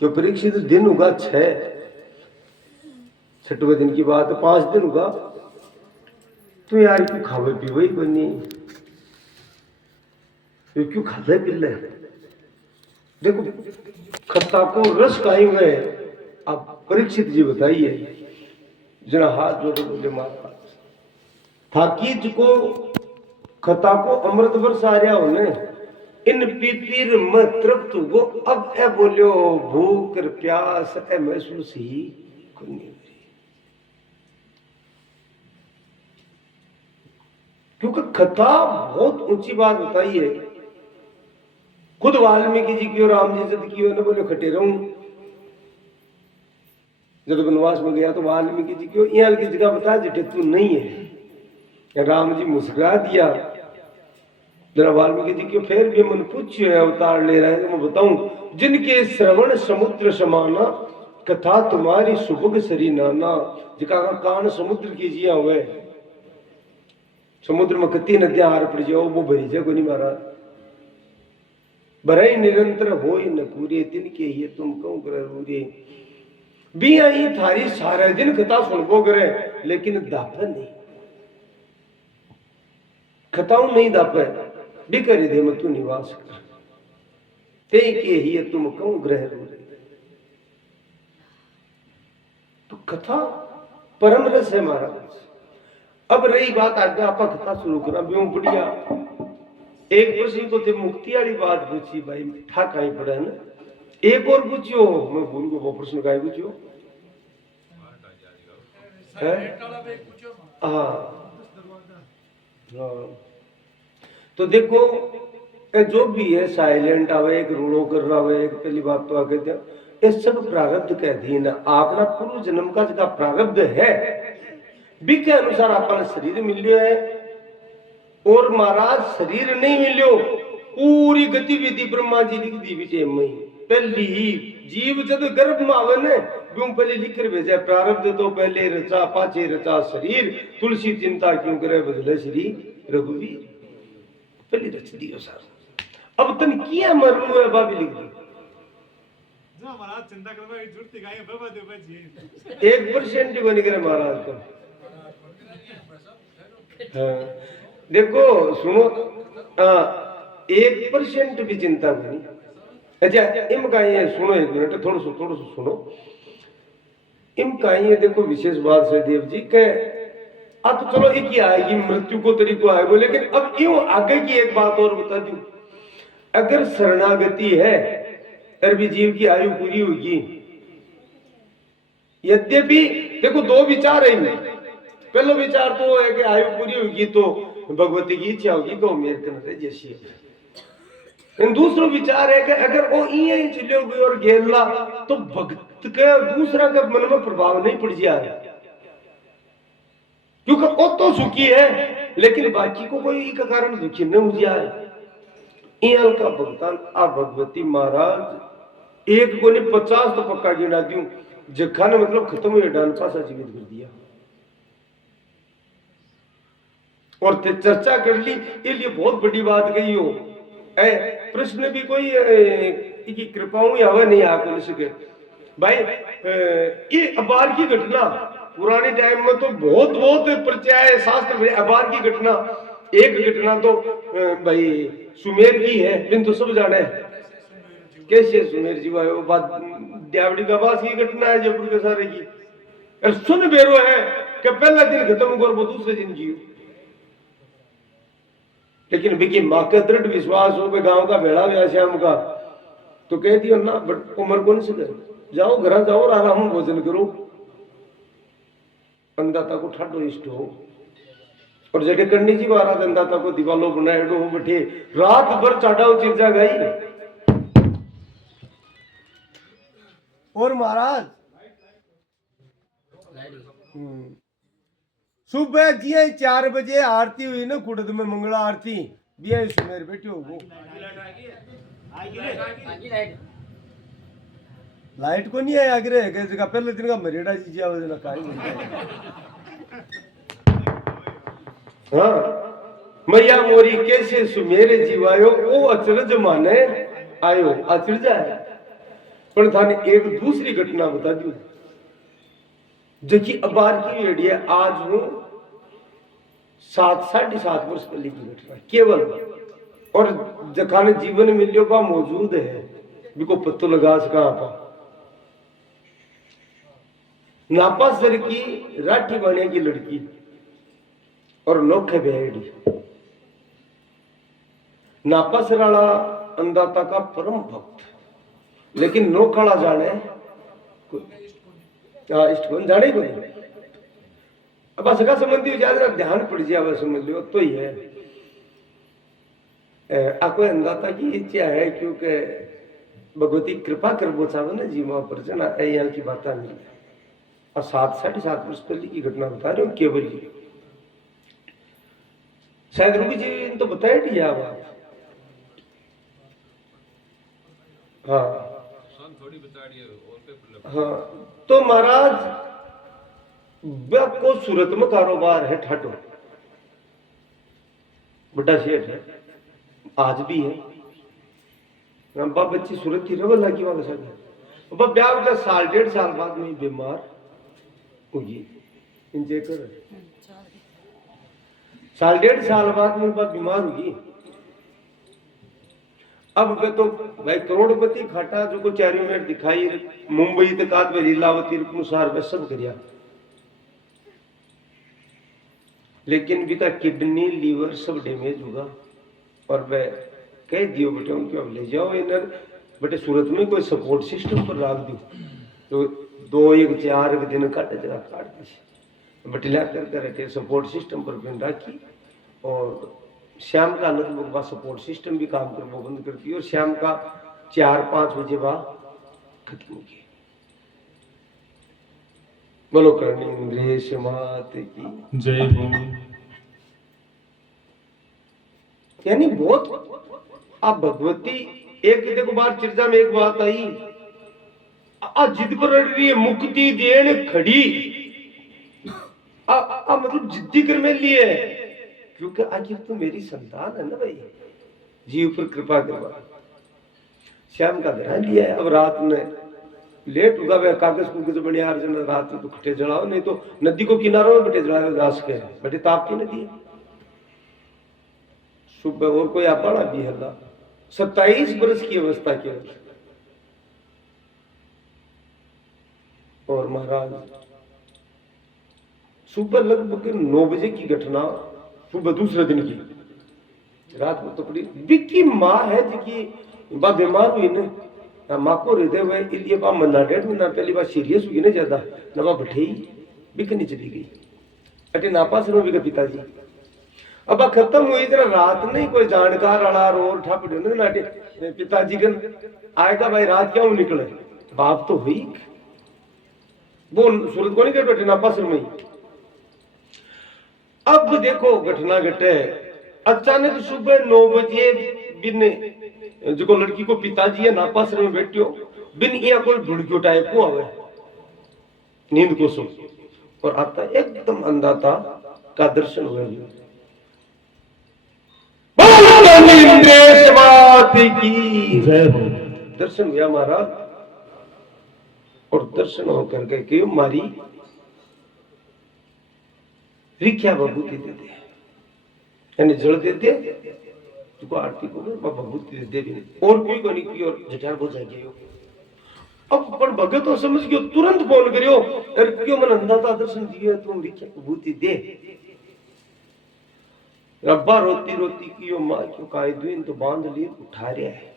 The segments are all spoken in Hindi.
कि परीक्षित दिन होगा 6वें दिन की बात है, 5 दिन होगा। तो यार क्यों खावे पीवे ही बनी, क्यों खाते पिल्ले। देखो खट्टा को रस खाए हुए आप परीक्षित जी बताइए, जरा हाथ जोड़े बोले माता थाकी को खता को अमृत बरसा रहा होने इन पीपीर में तृप्त वो अब ए बोलियो भूख और प्यास ए महसूस ही नहीं। क्योंकि कथा बहुत ऊंची बात बताई है। खुद वाल्मीकि जी की और राम जी जद की ने बोले खटे रहूं, जब वनवास में गया तो वाल्मीकि जी की यहाँ की जगह बताया जिटे तू नहीं है। राम जी मुस्कुरा दिया। जरा वाल्मीकि जी क्यों फिर भी मन पूछे अवतार ले रहे हैं, तो मैं बताऊं जिनके श्रवण समुद्र समाना कथा तुम्हारी सुभग सरी नाना, जिका का कान समुद्र की जिया हुए समुद्र में कति नदियां हार पड़ जाओ वो भरी जाए कोनी महाराज भरे निरंतर हो न पूरे दिन के ही तुम क्यों कर रूरे भी आई थारी सारे दिन कथा सुनबो करे लेकिन दापे नहीं, कथाओं नहीं दापे भी करी दे मत निवास कर ते के ही तुम क्यों ग्रह रूरे। तो कथा परम रस है महाराज। अब रही बात आगे आप कथा शुरू करा ब्यों बढ़िया। एक प्रश्न तो थे मुक्ति वाली बात पूछी भाई था कहीं पड़ा है ना, एक और पूछियो मैं भूल गया वो प्रश्न का पूछियो हाँ। तो देखो जो भी है साइलेंट आवे एक रूड़ो कर रहा है एक पहली बात तो आगे दिया ये सब प्रारब्ध के अधीन है। आपका पूर्व जन्म का जगह प्रारब्ध है भी के अनुसार अपन शरीर मिलियो है और महाराज शरीर नहीं मिलियो पूरी गतिविधि ब्रह्मा जी लिख दी बेटे मई पहली ही जीव जब गर्भ में आवे ने क्यों पहले लिख कर भेजा प्रारब्ध तो पहले रचा पाचे रचा शरीर तुलसी चिंता क्यों करे बदले श्री रघुवीर पहले रच दियो सार। अब तन किया मरनु है बाबी लिख दी जो महाराज चिंता करवा जुड़ती गाय बाबा दे बजी 1% को निकले महाराज का। हाँ देखो सुनो 1% भी चिंता नहीं। अच्छा इम का ये सुनो एक मिनट थोड़ा सा सुनो इम का ये देखो विशेष बात है देव जी के अब तो चलो एक ही आएगी मृत्यु को तरीको आएगा लेकिन अब यूं आगे की एक बात और बता दूं अगर शरणागति है अरबी जीव की आयु पूरी होगी। यद्यपि देखो दो विचार है इनमें, पहला विचार तो है कि आयु पूरी होगी तो भगवती की इच्छा होगी कि मेरे करते जैसी है। दूसरा विचार है कि अगर वो यही चलोगे और गेला तो भक्त के दूसरा के मन में प्रभाव नहीं पड़ जाए क्योंकि वो तो सुखी है लेकिन बाकी को कोई एक कारण दुखी न हो जाए। इन का भगतान आ भगवती महाराज एक को नहीं 50 तो पक्का गिना दूं जखा ने मतलब खत्म हुए डान पासा जीवित कर दिया और चर्चा कर ली ये लिए बहुत बड़ी बात गई हो प्रश्न भी कोई की कृपाओं हवा नहीं आ को सके भाई ये अबार की घटना पुराने टाइम में तो बहुत परिचय शास्त्र में अबार की घटना एक घटना तो भाई सुमेर की है बिन तो सब जाने कैसे सुमेर जी भाई वो बात देवड़ी का पास की घटना है जयपुर के सारे की और सुन बेरो है कि पहला दिन खत्म कर वो दूसरे दिन जियो लेकिन बिकी माँ का दृढ़ विश्वास हो गांव का भेड़ा हुआ श्याम का तो कह दियो ना बट उम्र कौन से करे जाओ घर जाओ और आराम भोजन करो अंदाता को ठाडो इष्ट हो और जगह करनी जी महाराज अंदाता को दीवालो बनाए हो बैठे रात भर चाटाओ चिर्जा गई और महाराज सुबह जिया 4 बजे आरती हुई ना कुड़द में मंगला आरती बिया सुमेर बैठे हो लाइट को नहीं है आगे जगह पहले दिन का मरेड़ा जी जी आवाज ना हाँ मैया मोरी कैसे सुमेरे जीवायो वो अचरज माने आयो अचरज है पर थाने एक दूसरी घटना बता दी जो कि अबार की वेड़ी है। आज हूं 7-7.5 वर्ष पहले की घटना केवल, और जखाने जीवन मिलियो बा मौजूद है बिको पत्तो लगा सका आपा। नापासर की राठी बाणिया की लड़की और नोखे बेड़ी। नापासर वाला अंदाता का परम भक्त, लेकिन नोखाड़ा जाने इष्ट कौन जाने को नहीं। अब सगा संबंधी ज्यादा ध्यान पड़ जाए समझ लो तो ही है। आपको अंदाता की इच्छा है क्योंकि भगवती कृपा कर वो चाहे ना जीवा पर जना यहाँ की बात नहीं है। और 7-7.5 वर्ष पहले की घटना बता रहे हो केवल जी। शायद रुकी जी ने तो बताया दिया बात। हाँ थोड़ी बता रही है और पे हाँ, तो महाराज को सूरत में कारोबार है ठाटो, बड़ा शेठ है, आज भी है। रंपा बच्ची सूरत की रव लगी वाला सब ब्याह का 1.5 साल बाद में बीमार हुई। इंजे कर 1.5 साल बाद में बीमार हुई। अब वे तो भाई करोड़पति खाटा जो को 4 मिनट दिखाई मुंबई तक आद में लीलावती अनुसार वे सब करिया, लेकिन भी का किडनी लीवर सब डैमेज होगा। और वे कह दियो बेटे उनके अब ले जाओ इधर बेटे सूरत में कोई सपोर्ट सिस्टम पर रख दो तो 2-4 दिन काट जगह काट दी बटिला कर सपोर्ट सिस्टम पर पिन राखी। और शाम का लगभग बा सपोर्ट सिस्टम भी काम कर वो बंद करती है और शाम का 4-5 बजे बाद खत्म की। बोलो करणी इंद्रेश मात की जय हो। यानी बहुत आप भगवती एक देखो बार चर्चा में एक बात आई जिद पर अड़ रही है मुक्ति देन खड़ी मतलब जिद्दी कर में लिए क्योंकि आखिर तो मेरी संतान है ना भाई, जीव पर कृपा करवा। श्याम का ग्रहण लिया है। अब रात में लेट होगा वह कागज कुगज बने यार जन रात में तो खटे जलाओ, नहीं तो नदी को किनारों में बटे जला घास के बटे ताप की नदी है। सुबह और कोई आपा भी हल्ला 27 वर्ष की अवस्था केवल। और महाराज सुबह लगभग 9 बजे की घटना, सुबह दूसरे दिन की रात में तो पड़ी बिकी माँ है जिकी बा बीमार हुई ना माँ को हृदय हुए इसलिए बा महीना 1.5 महीना पहली बार सीरियस हुई ना ज्यादा ना बा बैठे ही बिकनी चली गई। अटे नापा से भी पिताजी अब खत्म हुई इधर रात नहीं कोई जानकार वाला रोर ठा पड़े नाटे पिताजी कन आएगा भाई रात क्यों निकले बाप तो हुई वो सूरत को नहीं कर बैठे नापा सिर में। अब देखो घटना घटे अचानक सुबह 9 बजे बिन जो लड़की को पिताजी है नापासर में बैठियो बिन यहाँ कोई ढुड़कियो टाइप को आवे नींद को सो और आता एकदम अंधाता का दर्शन हुए। की दर्शन हुआ महाराज और दर्शन होकर के क्यों मारी रिख्या भभूति देते यानी जल देते तुको आरती को भभूति दे दे और कोई को नहीं की और जटार हो जाएगी। अब पर भगत तो समझ गयो तुरंत फोन करियो अरे क्यों मन अंधाता दर्शन दिए तुम रिख्या भभूति दे। रब्बा रोती रोती कियो मां क्यों काई दुइन तो बांध लिए उठा रहा है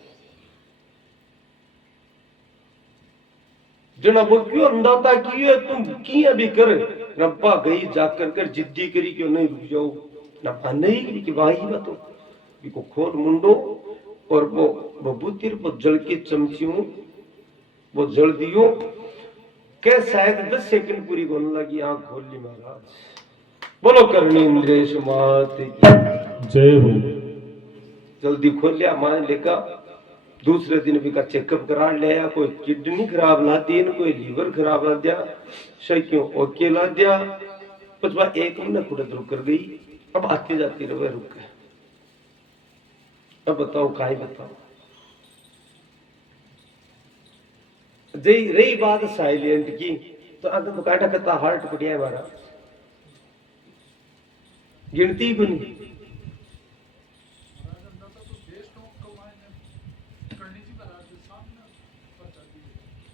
जना वो क्यों अंधाता कियो तुम किया भी कर। रब्बा गई जाकर कर जिद्दी करी क्यों नहीं रुक जाओ ना नहीं कि वाही बातो को खोल मुंडो और वो भभूति वो जल के चमचियों वो जल दियो के शायद 10 सेकंड पूरी होने लगी आंख खोल ली महाराज। बोलो करणी इंद्रेश मात की जय हो। जल्दी खोल लिया मान लेका दूसरे दिन भी का चेकअप करा लिया कोई किडनी खराब ला दी कोई लीवर खराब ला दिया क्यों ओके ला दिया पचवा 1 महीना खुद रुक कर गई। अब आती जाती रहे रुक गए। अब बताओ काहे बताओ जई रही बात साइलेंट की, तो अंत तो काटा करता हार्ट पड़िया है हमारा, गिनती को नहीं।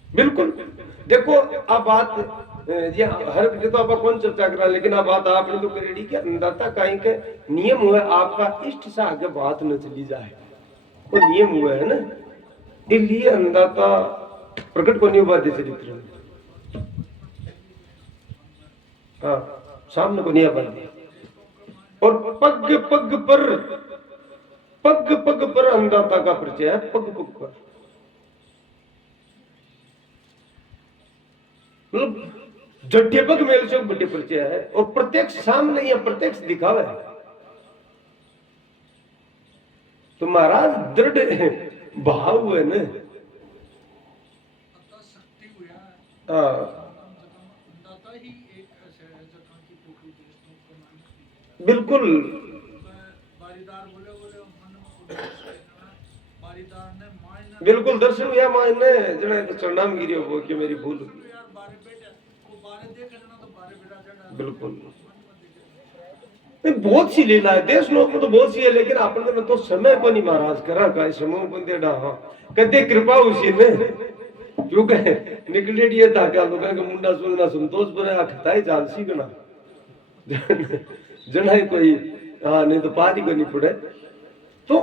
बिल्कुल। देखो अब बात ये हर तो आप कौन चर्चा करा, लेकिन अब बात आपने तो करेड़ी कि अंदाता काई के नियम हुआ आपका इष्ट से आगे बात न चली जाए, वो नियम हुआ है ना, इसलिए अंदाता प्रकट को नहीं हुआ चरित्र में। हाँ, सामने को नहीं आबादी, और पग पग पर, पग पग पर अंदाता का परिचय है, पग पग पर, मतलब जड्ढे पग मेल से बड़े परिचय है, और प्रत्यक्ष सामने या प्रत्यक्ष दिखावा है। तो महाराज दृढ़ भाव है ना, हाँ बिल्कुल। बिल्कुल दर्शन हुआ माने जने चरणा में गिरियो वो कि मेरी भूल, बिल्कुल। बहुत सी लीला है देश लोक में, तो बहुत सी है, लेकिन आपने में तो समय को नहीं महाराज करा का समूह बंदे डा कहते कृपा उसी ने, क्योंकि निकले ये था क्या लोगों का मुंडा सुनना संतोष बने आखता ही जालसी गना जना कोई, हाँ नहीं तो पारी को नहीं पड़े। तो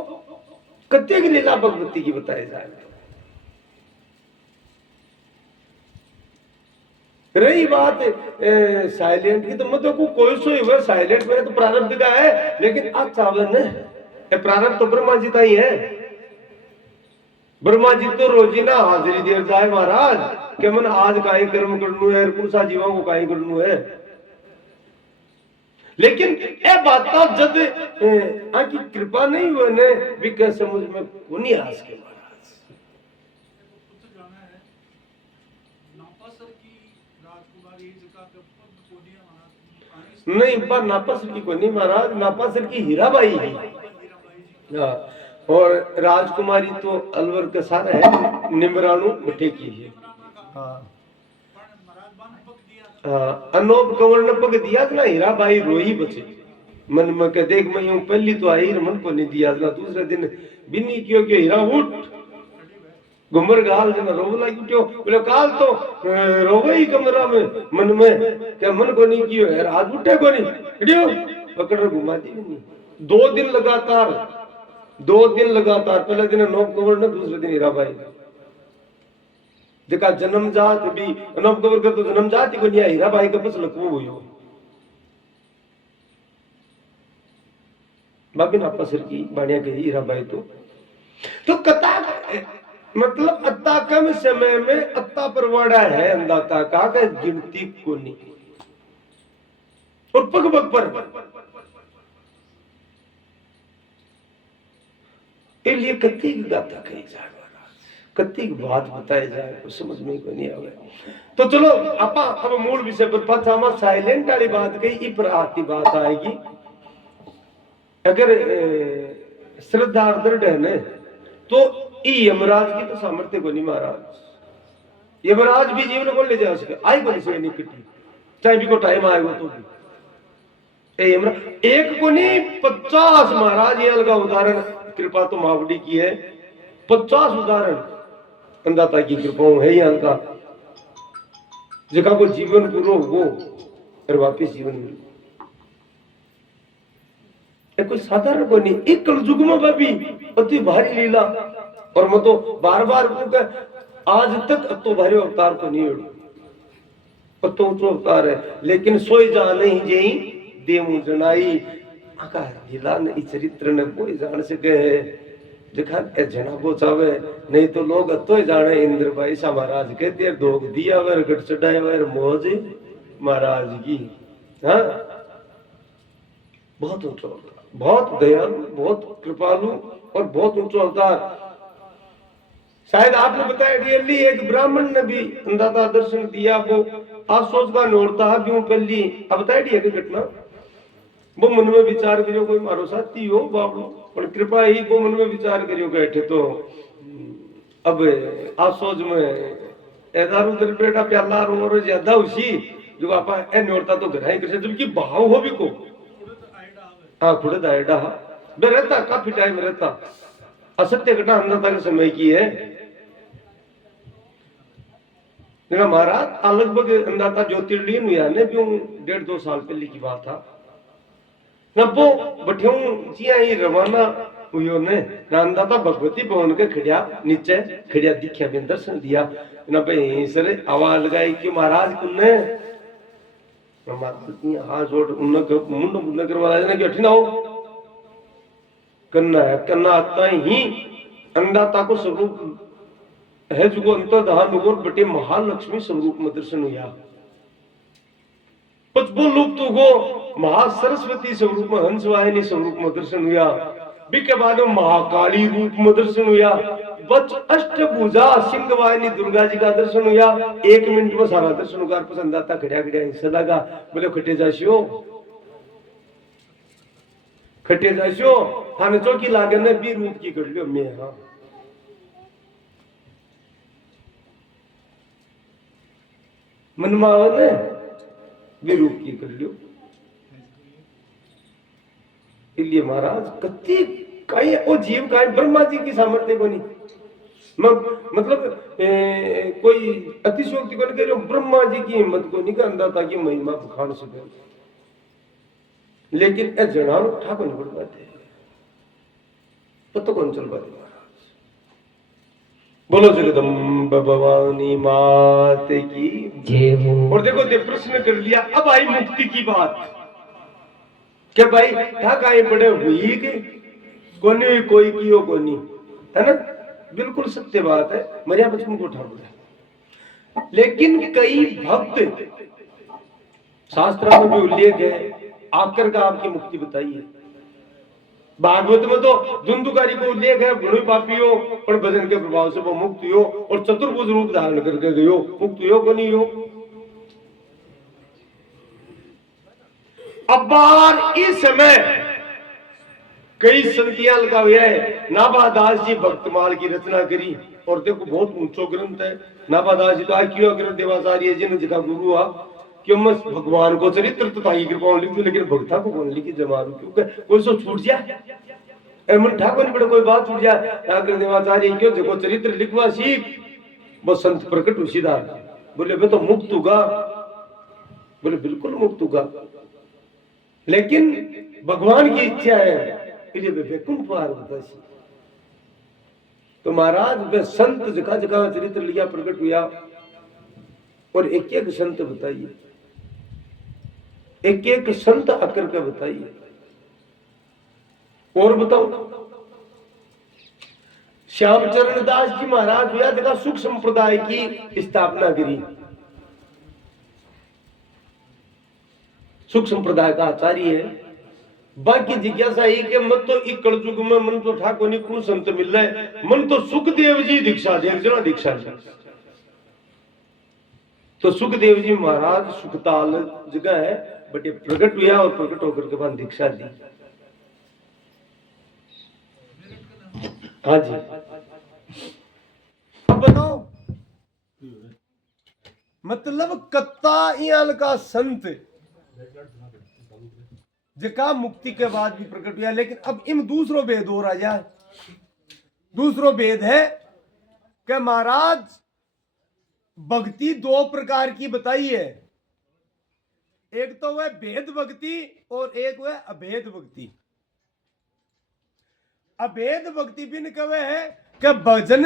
कत्ते की लीला भगवती की बताई जाए। रही बात साइलेंट की, तो मतलब को कोई सो हुआ साइलेंट में तो प्रारब्ध का है, लेकिन आज चावल है प्रारब्ध तो ब्रह्मा जी का ही है। ब्रह्मा जी तो रोजीना हाजिरी देर जाए महाराज के मन आज काई कर्म करनु है, कौन सा जीवा को काई करनु है, लेकिन ए बात जब आकी कृपा नहीं हुए ने भी क्या समझ में कोनी आज के महाराज। नहीं पर नापासर की कोनी महाराज, नापासर की हीराबाई है, हाँ, और राजकुमारी तो अलवर का सारा है, निमराणु बटे की है, हाँ हाँ। अनोप कंवर ने पग दिया था ना, हीराबाई रोई बचे मन में के देख मैं यूं पहली तो आई मन को नहीं दिया था, दूसरे दिन बिन्नी क्यों क्यों हीरा उठ घुमर गाल जना रोव लगी उठ्यो, बोले काल तो रोवे ही कमरा में मन में क्या मन को नहीं कियो है, आज उठे को नहीं उठ्यो पकड़ घुमा दी नहीं। 2 दिन लगातार, 2 दिन लगातार, पहले दिन अनोप कंवर ने, दूसरे दिन हीराबाई ने, जका जन्म जात भी अनोप कंवर का तो जन्म जात ही को नहीं, हीराबाई का बस लकवो हुयो बाबी ना पसर की बाणिया गई हीराबाई तो कथा मतलब अत्ता कम समय में अत्ता परवाड़ा है अंदाता का गिनती को नहीं, और पग पग पर इसलिए कत्ती की गाथा कही जाए महाराज, कत्ती की बात बताई जाए तो समझ में को नहीं आवे। तो चलो आपा अब मूल विषय पर पाछा साइलेंट वाली बात कही, इपर आती बात आएगी। अगर श्रद्धा दृढ़ है न तो यमराज की तो सामर्थ्य को नहीं महाराज, यमराज भी जीवन को ले जा सके, आई को नहीं नहीं किटी चाहे भी को टाइम आएगा तो भी यमराज एक को नहीं 50 महाराज, ये अलगा उदाहरण कृपा तो मावड़ी की है, 50 उदाहरण अंदाता की कृपा है ही अलगा, जगह को जीवन पूरो वो फिर वापिस जीवन मिल कोई साधारण को नहीं, एक कलयुग में भी अति भारी लीला, और मैं तो बार बार आज तक तो भारी अवतार को नहीं उड़ तो ऊंचो अवतार है, लेकिन सोई जा नहीं जई देव जनाई आका लीला ने चरित्र ने कोई जान सके जखा जना को चावे, नहीं तो लोग अतो जाने इंद्र भाई सा महाराज कहते दोग दिया वर गट चढ़ाया वर मौज महाराज की, हाँ बहुत ऊंचा अवतार, बहुत दयालु, बहुत कृपालु और बहुत ऊंचा अवतार। शायद आपने बताया रियली एक ब्राह्मण ने भी अंदाता दर्शन दिया, वो आज सोच का नोड़ता है क्यों पहली अब बताई है घटना, वो मन में विचार करियो कोई मारो साथी हो बाबू, और कृपा ही वो मन में विचार करियो बैठे तो अब आज सोच में दारू उधर बेटा प्याला और ज्यादा उसी जो आपा ए नोरता तो घराई कर जबकि भाव हो भी को हाँ खुड़े दायडा बे रहता काफी टाइम रहता असत्य घटना अंधता के समय की है मेरा महाराज लगभग अंदाता ज्योतिर्लिंग हुआ ने भी 1.5-2 साल पहले की बात था ना वो बठियों जिया ही रवाना हुई ने ना अंदाता भगवती भवन के खड़िया नीचे खड़िया दिखिया भी दर्शन दिया ना भाई सर आवाज लगाई कि महाराज कुन्ने महाराज हाथ जोड़ मुंड मुंड करवा ना कि अठिन आओ कन्ना है कन्ना आता ही अंदाता को स्वरूप है जो अंतर्धान और बटे महालक्ष्मी स्वरूप में दर्शन हुआ पचपो लुप्त हो महासरस्वती स्वरूप में हंस वाहिनी स्वरूप में दर्शन हुआ बिके बाद महाकाली रूप में दर्शन हुआ बच अष्टभुजा सिंह वाहिनी दुर्गा जी का दर्शन हुआ 1 मिनट में सारा दर्शन होगा पसंद आता खड़िया खड़िया हिस्सा लगा बोले खटे जाशियो थाने चौकी लागे ने भी रूप की कर लियो मैं हाँ मनमाव ने विरूप की कर लियो इसलिए महाराज कति कई ओ जीव का ब्रह्मा जी की सामर्थ्य को नहीं मतलब कोई अतिशोक्ति को नहीं ब्रह्मा जी की हिम्मत को नहीं करता ताकि महिमा बखान सके लेकिन ए जनाव ठाकुर नहीं बढ़ पाते पता कौन चल पाते महाराज बोलो जगदम्ब भवानी मात की जय। और देखो दे प्रश्न कर लिया अब आई मुक्ति की बात कि भाई ठाक आए बड़े हुई के कोनी कोई कियो कोनी है ना बिल्कुल सत्य बात है मरिया बचपन को ठाकुर है लेकिन कई भक्त शास्त्र में भी उल्लेख है आकर का आपकी मुक्ति बताइए भागवत में तो धुंधुकारी को उल्लेख है गुण पापी हो पर भजन के प्रभाव से वो मुक्त हो और चतुर्भुज रूप धारण करके गयो मुक्त हो को नहीं हो अब बार इस समय कई संतियां लगा हुआ है नाभादास जी भक्तमाल की रचना करी और देखो बहुत ऊंचो ग्रंथ है नाभादास जी तो आज क्यों ग्रंथ देवाचार्य जिन जगह गुरु आ क्यों मैं भगवान को चरित्र तो ताई कृपा लिख दूं लेकिन भक्ता को कौन लिखी जमारू क्योंकि कोई सो छूट जाए मन ठाकुर बड़े कोई बात छूट जाए ठाकुर देवाचार्य क्यों देखो चरित्र लिखवा सीख वो संत प्रकट उसीदार बोले मैं तो मुक्त होगा बोले बिल्कुल मुक्त होगा लेकिन भगवान की इच्छा है इसलिए वैकुंठ पार होता है तो महाराज वे संत जगह जगह चरित्र लिया प्रकट हुआ और एक एक संत बताइए एक एक संत आकर के बताइए और बताओ श्यामचरण दास जी महाराज हुआ देखा सुख संप्रदाय की स्थापना करी सुख संप्रदाय का आचार्य है बाकी जिज्ञासा ही के मन तो एक कलयुग में मन तो ठाकुर ने कौन संत मिल रहे मन तो सुखदेव जी दीक्षा दे जना दीक्षा दी तो सुखदेव जी महाराज सुखताल जगह है बटे प्रकट हुआ और प्रकट होकर के बाद दीक्षा दी हाँ जी अब बताओ मतलब कत्ता इयाल का संत जका मुक्ति के बाद भी प्रकट हुआ लेकिन अब इन दूसरो भेद हो रहा है दूसरो भेद है कि महाराज भक्ति 2 प्रकार की बताई है एक तो वह भेद भक्ति और एक वह अभेद भक्ति अभेद भक्ति बिन कवे है कि भजन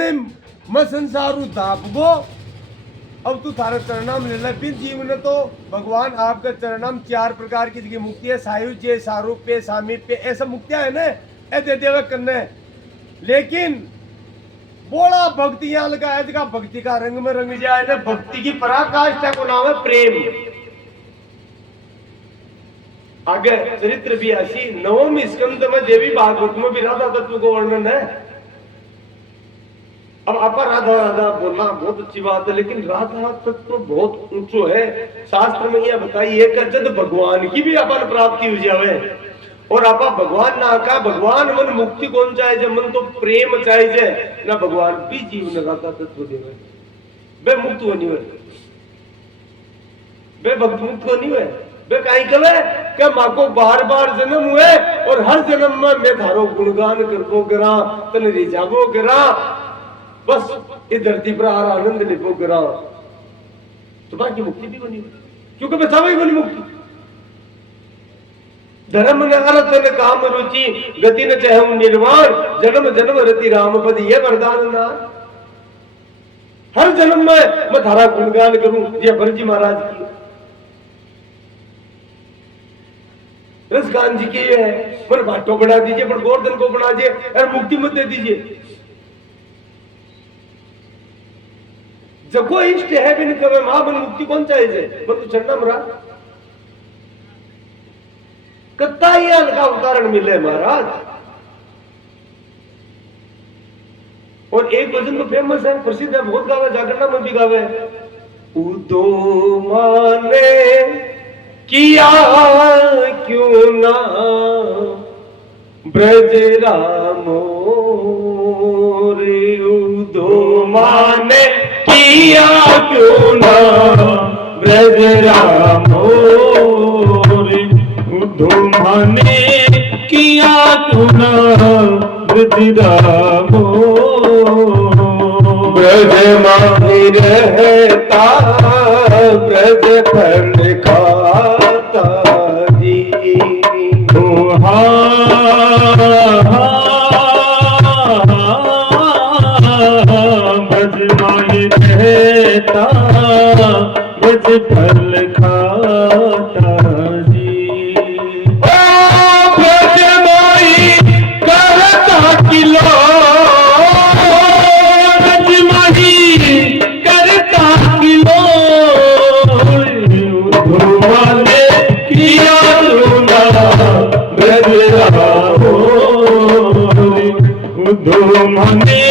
में संसारू दापबो अब तू थारा चरणाम ले ले बिन जीव ने तो भगवान आपका चरणाम 4 प्रकार की मुक्ति है सायुज्य सारूप्य सामीप्य ऐसा मुक्तियां है ना ए दे देवे करने लेकिन बोला भक्ति यहाँ लगा है जगह भक्ति का रंग में रंग जाए ना भक्ति की पराकाष्ठा को नाम है प्रेम आगे चरित्र भी ऐसी 9वें स्कंद में देवी भागवत में भी राधा तत्व को वर्णन है अब आपा राधा राधा बोलना बहुत अच्छी बात है लेकिन राधा तत्व बहुत ऊंचो है शास्त्र में यह बताई है कि जब भगवान की भी अपन प्राप्ति हो जावे और आपा भगवान ना का भगवान मन मुक्ति कौन चाहे जे मन तो प्रेम चाहे जे ना भगवान भी जीवन राधा तत्व देवे बे मुक्त होनी हुए, बे भक्त मुक्त होनी हुए, बे कहीं कवे कि माँ को बार बार जन्म हुए और हर जन्म में मैं थारो गुणगान करबो करा, तने रिझाबो करा, बस इस धरती पर आर आनंद लेबो करा, तो बाकी मुक्ति भी बनी हुई, क्योंकि बचावा ही बनी मुक्ति। धर्म न अर्थ न काम रुचि गति न चाहूं निर्वाण, जन्म जन्म रति राम पद ये वरदान ना। हर जन्म में मैं थारा गुणगान करूं, ये भरत महाराज की, रसगान जी की है, पर भाटो बना दीजिए, पर गोवर्धन को बना दीजिए और मुक्ति मत दे दीजिए। जब कोई इष्ट है बिन कवे महाबन मुक्ति कौन चाहिए, पर तू चढ़ना मरा कत्ता ही हल्का उदाहरण मिले महाराज। और एक भजन तो फेमस है, प्रसिद्ध है, बहुत गावे, जागरणा में भी गावे, उदो माने किया क्यों ना ब्रज रामो रे, उदो माने किया क्यों ना ब्रज रामो रे, उद्धो माने किया क्यों ना ब्रज रामो, ब्रज माही रहता ब्रज फल खाता जी, ब्रज माही रहता ब्रज फल खाता जी, ब्रज माही करता किलो, ब्रज माही करता किलो, उद्धो माने किया लूना ब्रज रामो, उद्धो माने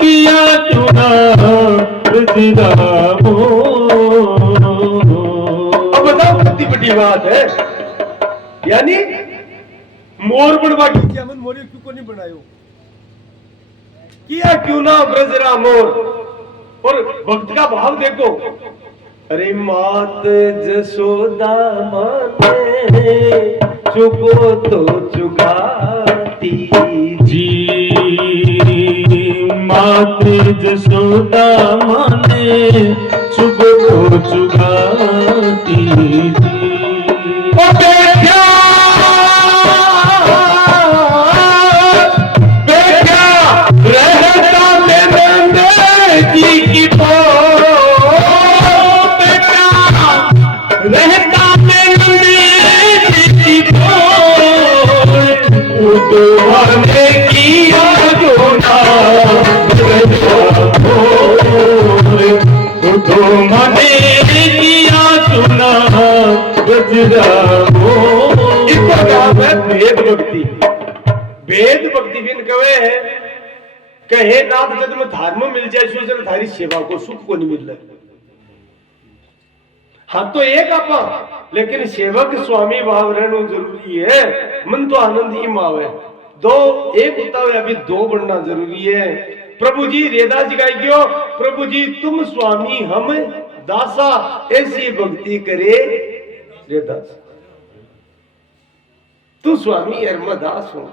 किया चुना ब्रज रामो। अब बताओ कितनी बड़ी बात है, यानी मोर बनवा के क्या मन मोरी क्यों को नहीं बनायो, किया क्यों ना ब्रज रामोर। और भक्त का भाव देखो, अरे मात जसोदा माने चुको तो चुगाती जी, मात जसोदा माने चुप को चुगाती जी, ओ बेटा बेटा रहता मेरे जी की पो, बेटा रहता मेरे जी की पो, उद्धो माने किया जो ना ब्रज रामो, उद्धो माने किया चुना ब्रज रामो। इसका नाम है भेद भक्ति। भेद भक्ति बिन कवे है, कहे नाथ जद में धर्म मिल जाए सो जन थारी सेवा को सुख को नहीं मिल रहा। हाँ तो एक आपा, लेकिन सेवक स्वामी भाव रहना जरूरी है, मन तो आनंद ही मावे, दो एक होता है, अभी दो बनना जरूरी है। प्रभु जी रेदास जी गाय, प्रभु जी तुम स्वामी हम दासा, ऐसी भक्ति करे रेदास। तू स्वामी है मैं दास हूं,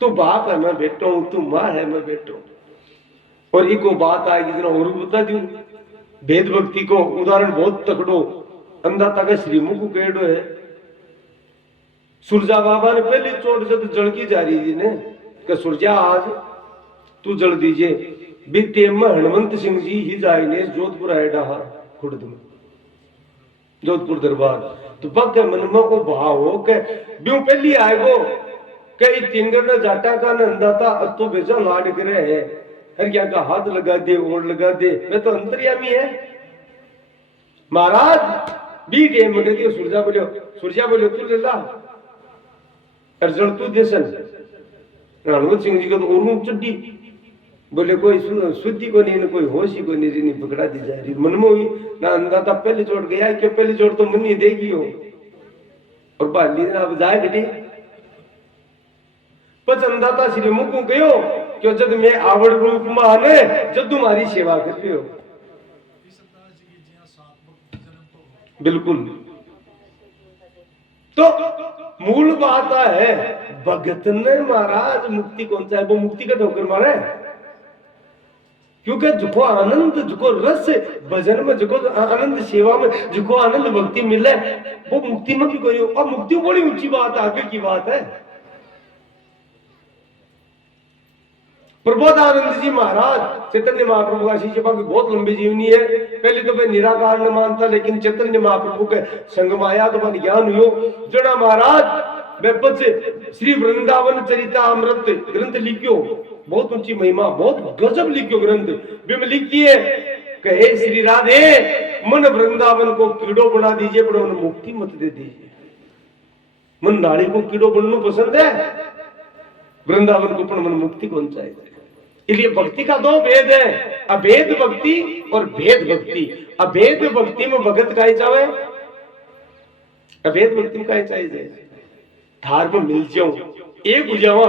तू बाप है मैं बेटा हूं, तू मां है मैं बेटा हूं। और एक बात आएगी जरा और बता दूं, भेद भक्ति को उदाहरण बहुत तकड़ो, अंदाता का श्रीमुख को केड़ो है। सुरजा बाबा ने पहली चोट से तो जड़की जा रही थी ने, कि सुरजा आज तू जल दीजिए। बीते में हनुमंत सिंह जी ही जाए ने जोधपुर आए डहा खुर्द में, जोधपुर दरबार। तो पग के मन में को भाव हो के ब्यू पहली आएगो कई तिंगर न जाटा का न अंदाता, अब तो बेचा लाड करे है, हर क्या का हाथ लगा दे और लगा दे, मैं तो अंतर्यामी है महाराज। बी गेम में कहती सुरजा बोलो तू ले ला अर्जुन तू देसन। हनुमत सिंह जी को तो और चड्डी बोले कोई शुद्धि को नहीं, कोई होश ही को नहीं पकड़ा दी जा रही। मन में हुई ना अंदाता पहले चोट गया, क्यों पहली चोट तो मन ही देगी हो, और बाली अब जाए घटी पच अंदाता श्री मुख कहो क्यों जब मैं आवड़ रूप में आने जब तुम्हारी सेवा कर रही हो, बिल्कुल। तो मूल बात है भगत ने महाराज मुक्ति कौन सा है, वो मुक्ति का ठोकर मारे, क्योंकि जिको आनंद, जिको रस भजन में, जिको आनंद सेवा में, जिको आनंद भक्ति मिले, वो मुक्ति में भी कोई। और मुक्ति बड़ी ऊंची बात, आगे की बात है। प्रबोधानंद जी महाराज, चैतन्य महाप्रभु का शिष्य की बहुत लंबी जीवनी है। पहले तो वे निराकार न मानता, लेकिन चैतन्य महाप्रभु के संग में आया तो मन ज्ञान हुआ। जना महाराज वे बच्चे श्री वृंदावन चरितामृत ग्रंथ लिखियो, बहुत ऊंची महिमा, बहुत गजब लिखियो ग्रंथ। वे लिखिए कहे श्री राधे मन वृंदावन को कीड़ो बना दीजिए, पर उन्हें मुक्ति मत दे दीजिए। मन नाड़ी को कीड़ो बनना पसंद है, वृंदावन को, पर मन मुक्ति कौन चाहिए। इसलिए भक्ति का दो भेद है, अभेद भक्ति और भेद भक्ति। अभेद भक्ति में भगत काहे चाहे, अभेद भक्ति में काहे चाहिए, थार में मिल जाऊं, एक हो जावा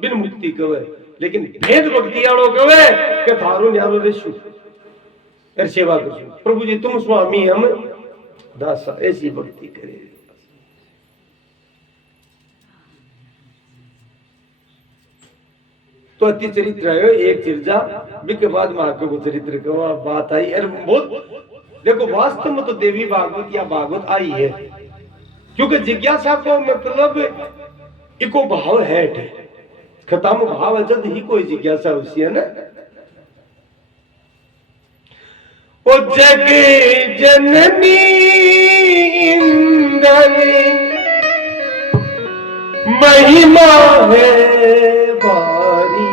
बिन मुक्ति कवे। लेकिन भेद भक्ति आड़ो कवे के थारो न्यारो रेसु और सेवा करसु, प्रभु जी तुम स्वामी हम दासा, ऐसी भक्ति करे। तो अति चरित्र है एक चिरजा भी के बाद महात्मा को चरित्र का बात आई। अरे बहुत देखो, वास्तव में तो देवी भागवत या भागवत आई है, क्योंकि जिज्ञासा को मतलब इको भाव है, खत्म भाव है, जद ही कोई जिज्ञासा उसी है ना। ओ जग जननी इंद्री महिमा है भारी,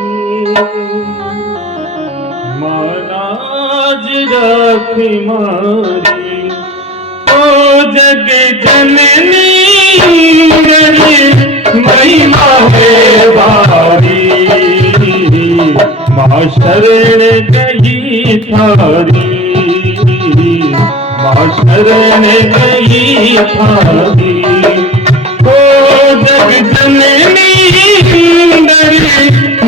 महाराज रखी मारी। ओ जग जननी महिमा है भारी, माँ शरण गई थारी, माँ शरण गई थारी। ओ जग जननी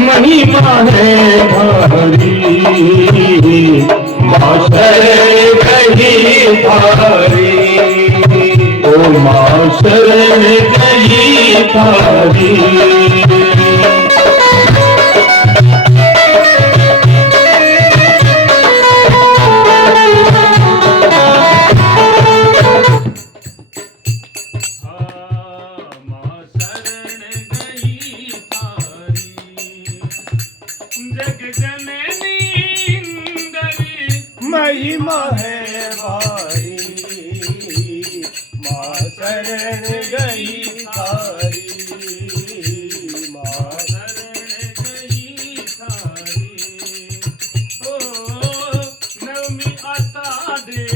महिमा है भारी, माँ शरण गई थारी, ओ माँ शरण गई थारी। महिमा है भारी, माँ शरण गई थारी, माँ शरण गई थारी। ओ नवमी आषाढ़े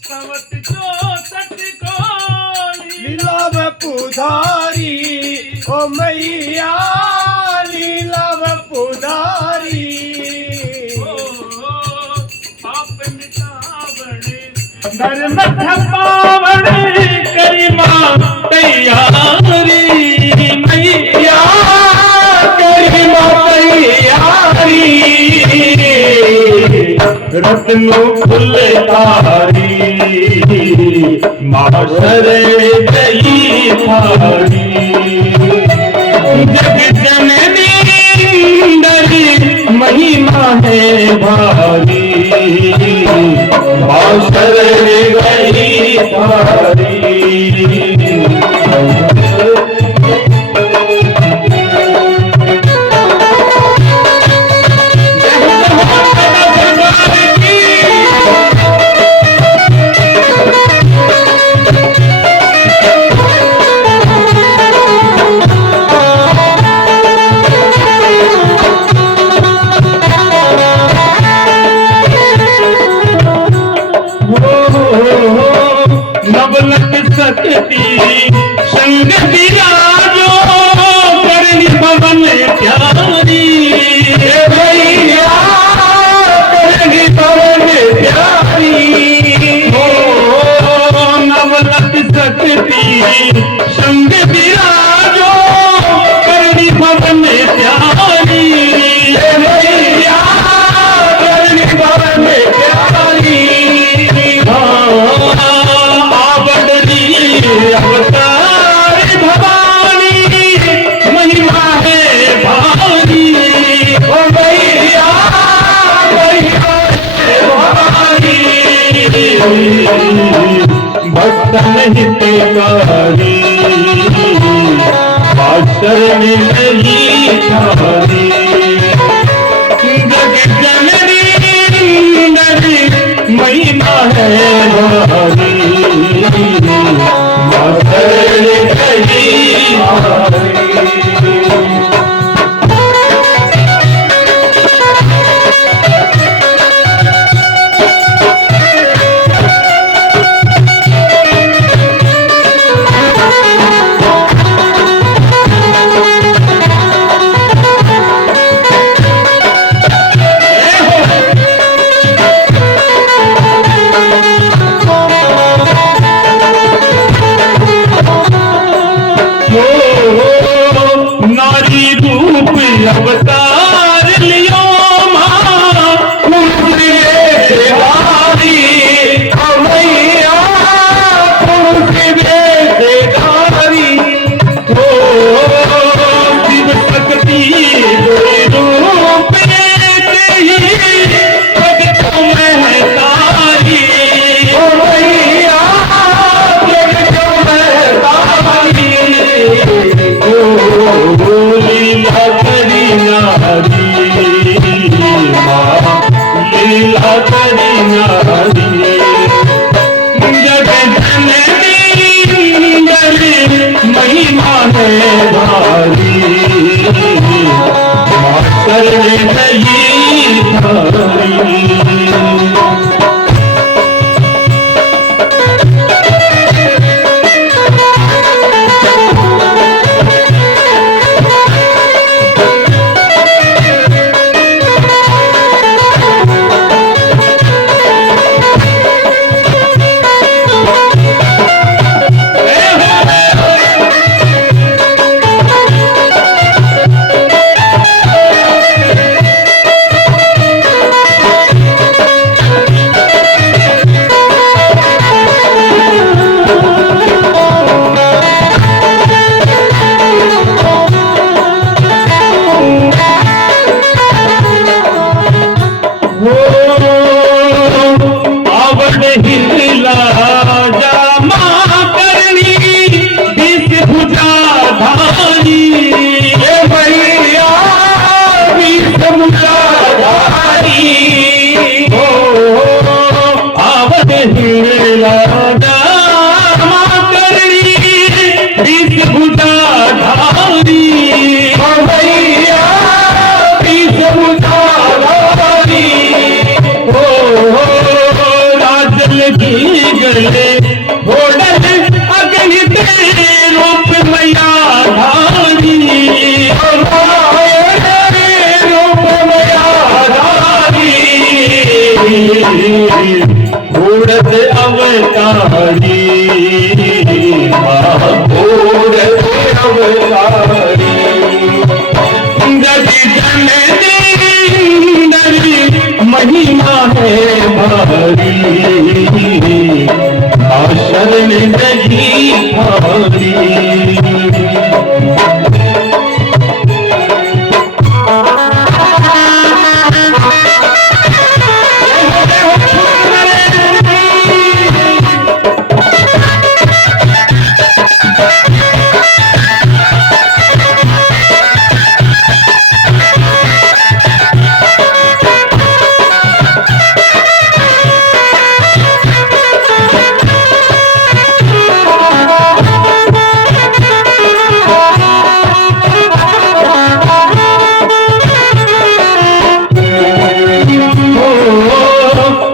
संवत 64 कोई, लीलाव पुधारी ओ मैया, लीलाव पुधारी। धर्म पावन करी मां तैयारी, मैया करी मां तैयारी। रत्नो फुल तारी, मां शरण गई थारी। जग जननी महिमा है भारी, माँ शरण गई थारी। नवलख भक्तन हितकारी शरण नहीं थारी जग जननी नरी महिमा है भारी शरण नहीं थारी नारी रूप अवतार लियो मां वेशधारी मैया वेशधारी हो शिव शक्ति रूप जगत में तारी मैया जगत में तारी लीला करी नारी लीला करी नारी जग जननी महिमा है भारी शरण नहीं थारी हिला जामा करनी विष भुजा धारी भैया विष भुजा धारी हो आवत हिला जामा करनी विष भुजा धारी भैया विष भुजा धारी हो की गले घोड़ल अगणित रूप मैया धारी रूप मैया धारी घोड़त अवतारी घोड़त अवतारी जग जननी महिमा है भारी शरण नहीं थारी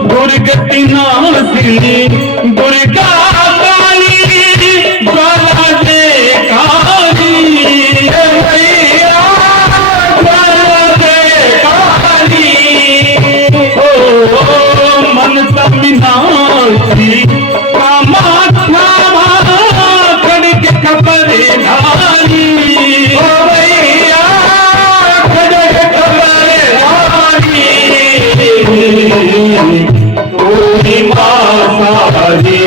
दुर्गति नासिनी दुर्गा काली ज्वाला दे काली मैया ज्वाला दे काली हो मनसा विनाशी कामाख्या खड़ग खबर धारी मैया खड़ग खबर धारी तूही माँ सारी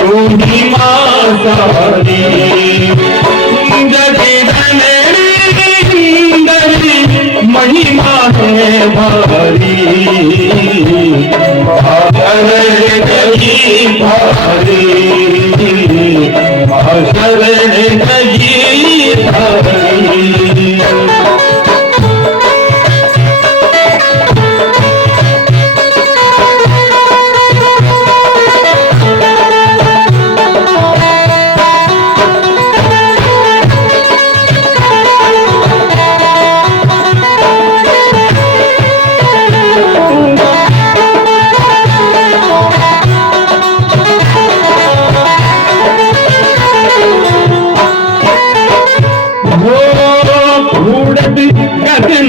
तूही माँ सारी जग जननी महिमा है भारी गई थारी, माँ शरण गई थारी।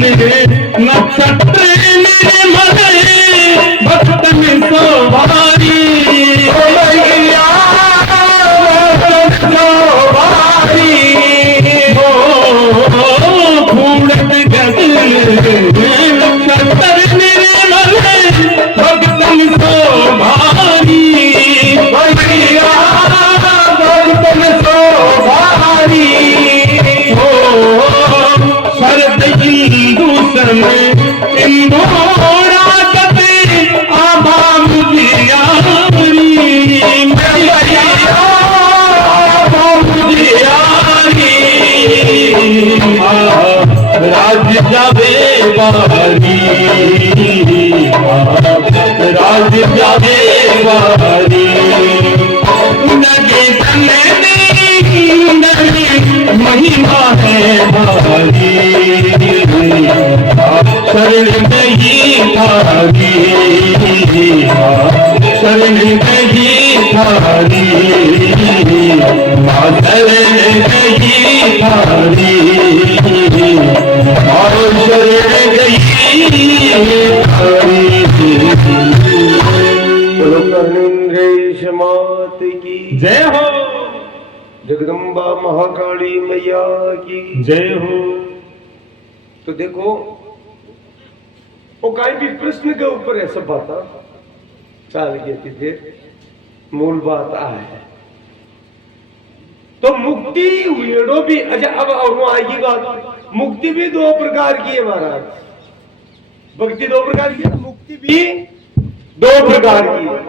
गगन नक्षत्र निर्मल भक्त में सवारी, मैया सवारी हो, फूलत गगन नक्षत्र निर्मल भक्त में सवारी, मैया भक्त में सवारी हो, शरद इंदु समय इंदोरा कते आभा मुझियारी, मैया आभा मुझियारी, राज जावे बारी, राज जावे बारी, नगे तने महिमा है भारी, शरण गई थारी, शरण गई थारी, माँ शरण गई थारी, माँ शरण गई थारी। बोलो कर्णेन्द्रेश मात की जय हो, जगदम्बा महाकाली मैया की जय हो। तो देखो वो कहीं भी प्रश्न के ऊपर ऐसा बात चाल गई थी, मूल बात आ है तो मुक्ति वेड़ो भी अच्छा। अब और आएगी बात, मुक्ति भी दो प्रकार की है महाराज, भक्ति दो प्रकार की है, मुक्ति भी दो प्रकार की है।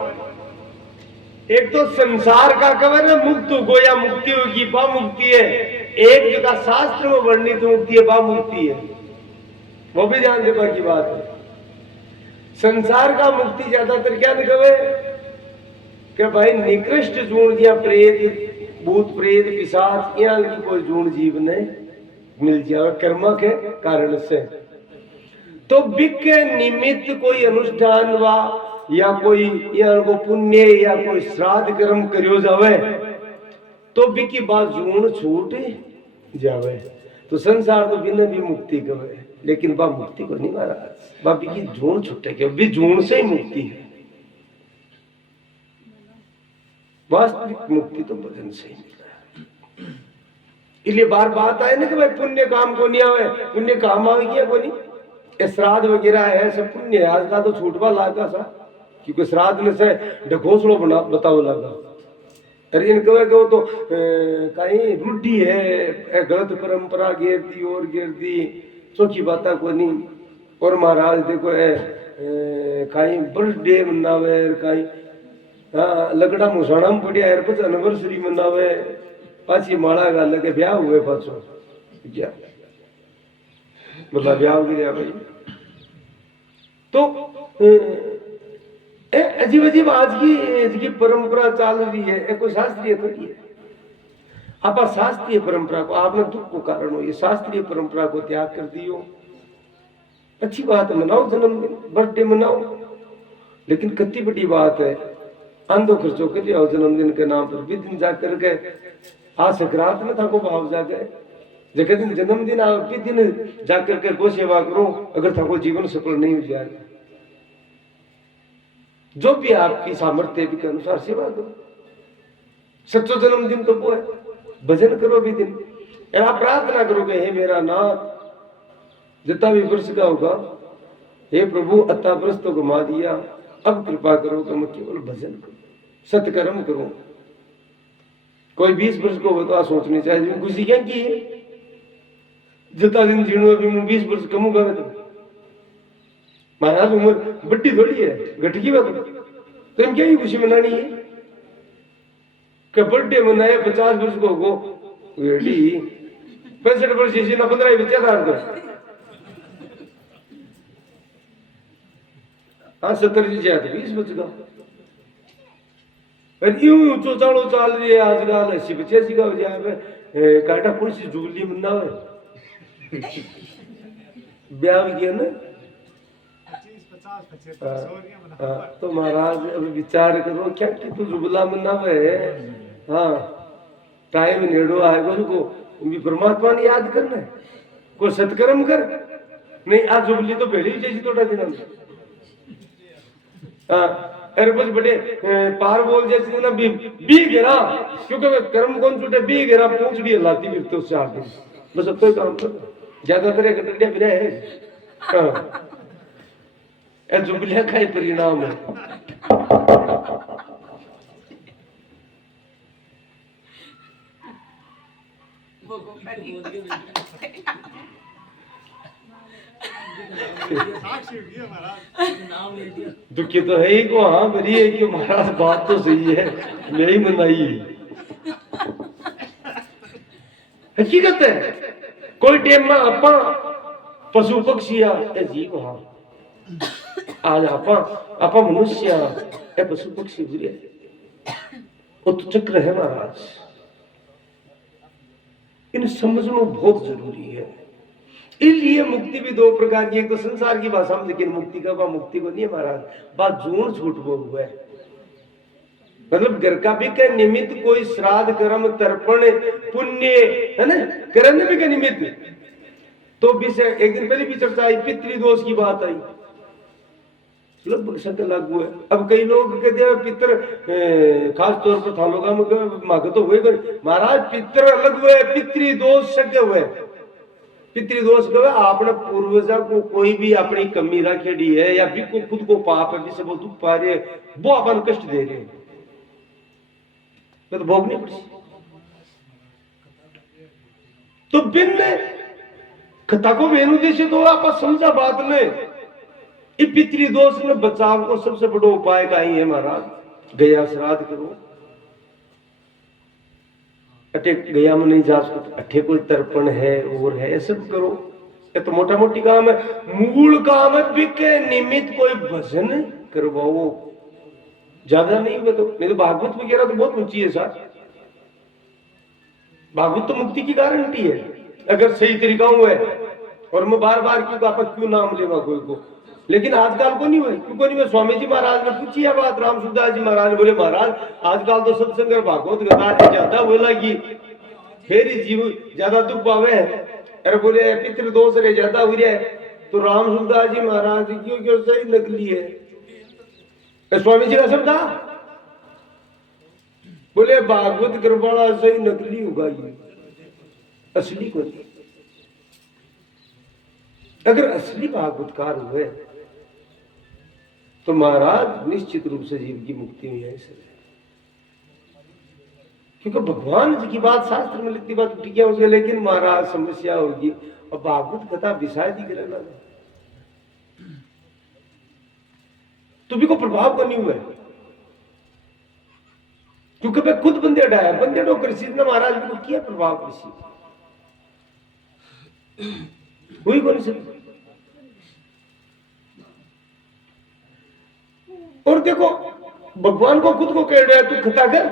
एक तो संसार का कवर है मुक्त हो या मुक्ति होगी बा मुक्ति है, एक जगह शास्त्र में वर्णित मुक्ति है बा मुक्ति है, वो भी ध्यान देने की बात है। संसार का मुक्ति ज्यादातर क्या निकले कि भाई निकृष्ट जूण या प्रेत भूत प्रेत पिशाच यहाँ की कोई जूण जीव ने मिल जाए कर्म के कारण से, तो बिक के निमित्त कोई अनुष्ठान वा या कोई या को पुण्य या कोई श्राद्ध कर्म करियो जावे तो बिकी बात जूण छूट जावे। तो संसार तो बिना भी मुक्ति कवे, लेकिन बा मुक्ति को नहीं महाराज, बा बिकी जूण छूटे के भी जूण से ही मुक्ति है। वास्तविक मुक्ति तो भजन से ही मिलता है। इसलिए बार बात आए ना कि भाई पुण्य काम को नहीं आवे, पुण्य काम आवे क्या को नहीं, श्राद्ध वगैरह है सब पुण्य है। आज का तो छूटवा लागा सा क्योंकि श्राद्ध में से ढकोसलो बना बताओ लगा, अरे इनको वो तो कहीं रूढ़ी है, गलत परंपरा गिरती और गिरती चौकी बात को नहीं। और महाराज देखो कहीं बर्थडे मनावे, कहीं लगड़ा मुसाणा में पड़िया है, कुछ एनिवर्सरी मनावे, पाची माला गाल के ब्याह हुए पाछो क्या मतलब ब्याह हो गया भाई। तो अजीब अजीब आज की परंपरा चल रही है, एक कोई शास्त्रीय थोड़ी है। आप शास्त्रीय परंपरा को आपने दुख को कारण हो, ये शास्त्रीय परंपरा को त्याग कर दियो। अच्छी बात है, मनाओ जन्मदिन बर्थडे मनाओ, लेकिन कितनी बड़ी बात है आंधो खर्चो कर लिया जन्मदिन के नाम पर भी दिन जाकर के आ सकरात में था को भाव जागे जगह दिन जन्मदिन भी दिन जाकर के गो सेवा करो, अगर था को जीवन सफल नहीं हो जाएगा। जो भी आपकी सामर्थ्य के अनुसार सेवा करो, सच्चो जन्मदिन तो वो है, भजन करो भी दिन, आप प्रार्थना करोगे हे मेरा नाथ जितना भी वर्ष का होगा, हे प्रभु अत्ता वर्ष तो घुमा दिया, अब कृपा करो कि मैं केवल भजन करूं, सत्कर्म करूं। कोई 20 वर्ष को होता सोचनी चाहिए खुशी क्या की जितना दिन जीणो भी मैं 20 वर्ष कमूंगा तो महाराज उम्र बड्डी थोड़ी है, घट की बात तो इनकी ही खुशी मनानी है कि बर्थडे मनाए 50 वर्ष को हो 65 वर्ष इसी ना 15 बच्चा था तो हाँ 70 जी जाए तो 20 बच गया यूं तो चालो चाल रही है आजकल 80-85 का हो जाए काटा कौन सी जुबली मना है ब्याह किया ना 50 तो महाराज अब विचार करो क्या कि तू जुबला मना है हाँ टाइम नेड़ो आएगा को भी परमात्मा ने याद करना है कोई सत्कर्म कर नहीं आज जुबली तो भेड़ी जैसी थोड़ा दिन हाँ अरे बस बड़े पार बोल जैसे ना बी गिरा क्योंकि कर्म कौन छूटे बी गिरा पूछ दिए लाती फिर तो 4 दिन बस अब तो काम कर ज्यादातर एक डंडे बिना है हाँ ए जुबलिया का ही परिणाम है साक्षी होगी महाराज दुखी तो है ही को हाँ मेरी है कि महाराज बात तो सही है मैं ही मनाई हकीकत है कोई टाइम में आपा पशु पक्षी जीव हाँ आज आपा मनुष्य ए पशु पक्षी बुरे वो तो चक्र है महाराज इन समझना बहुत जरूरी है इसलिए मुक्ति भी 2 प्रकार की एक तो संसार की भाषा में लेकिन मुक्ति का बा मुक्ति को नहीं है महाराज बात जून छूट वो हुआ है मतलब घर का भी के निमित्त कोई श्राद्ध कर्म तर्पण पुण्य है ना करने भी के निमित्त तो भी से एक दिन पहले भी चर्चा आई पितृदोष की बात आई लगभग शब्द लागू है अब कई लोग कहते हैं पितर खास तौर पर था लोग मांग तो हुए महाराज पितर अलग हुए पितृदोष शक्य हुए पितृदोष कहे आपने पूर्वजा को कोई भी अपनी कमी रखेड़ी है या भी को खुद को पाप है जिसे वो दुख पा रहे हैं वो अपन कष्ट दे रहे हैं तो भोगनी पड़ी तो बिन कथा को बेनु देश तो आप समझा बात में ये पितृदोष में बचाव को सबसे बड़ा उपाय का ही है महाराज गया श्राद्ध करो अटे गया में नहीं जा सकते अठे कोई तर्पण है और है सब करो ये तो मोटा मोटी काम है मूल काम है बिके निमित्त कोई भजन करवाओ ज्यादा नहीं हुआ तो नहीं तो भागवत वगैरह तो बहुत ऊंची है सर भागवत तो मुक्ति की गारंटी है अगर सही तरीका हुआ है और मैं बार बार क्यों नाम लेवा कोई को लेकिन आजकल को नहीं हुए क्यों नहीं हुए स्वामी जी महाराज ने पूछी है बात राम सुखदास जी महाराज ने बोले महाराज आजकल तो सत्संग भागवत गता ज्यादा हुए लगी फिर जीव ज्यादा दुख पावे अरे बोले पितृदोष रे ज्यादा हो रहा है तो राम सुखदास जी महाराज क्यों सही नकली है स्वामी जी का शब्द बोले भागवत कृपाणा सही नकली होगा ये असली को नहीं अगर असली भागवतकार हुए तो महाराज निश्चित रूप से जीव की मुक्ति हुई है क्योंकि भगवान जी की बात शास्त्र में लिखती बात ठीक है उसके लेकिन महाराज समस्या होगी और भागवत कथा विषय दी करना तो भी को प्रभाव नहीं हुआ क्योंकि मैं खुद बंदे डाया बंदे डो कृषि ने महाराज को किया प्रभाव कृषि हुई कौन सी और देखो भगवान को खुद को कह रहा है तू कथा कर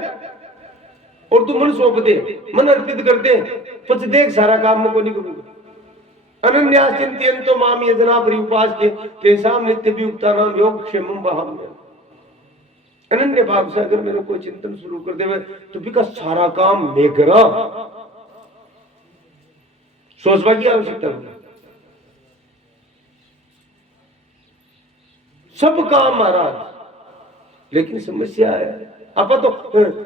और तू मन सौंप दे मन अर्पित कर दे पछ देख सारा काम में को नहीं करूंगा अनन्या चिंतयन्तो माम ये जना परिउपास्ते तेषाम नित्य वियुक्ता नाम योग क्षेमम वहाम्य अनन्य भाव से अगर मेरे को चिंतन शुरू कर देवे तो भी का सारा काम मैं करा सोचवा की आवश्यकता नहीं सब काम महाराज लेकिन समस्या है आप तो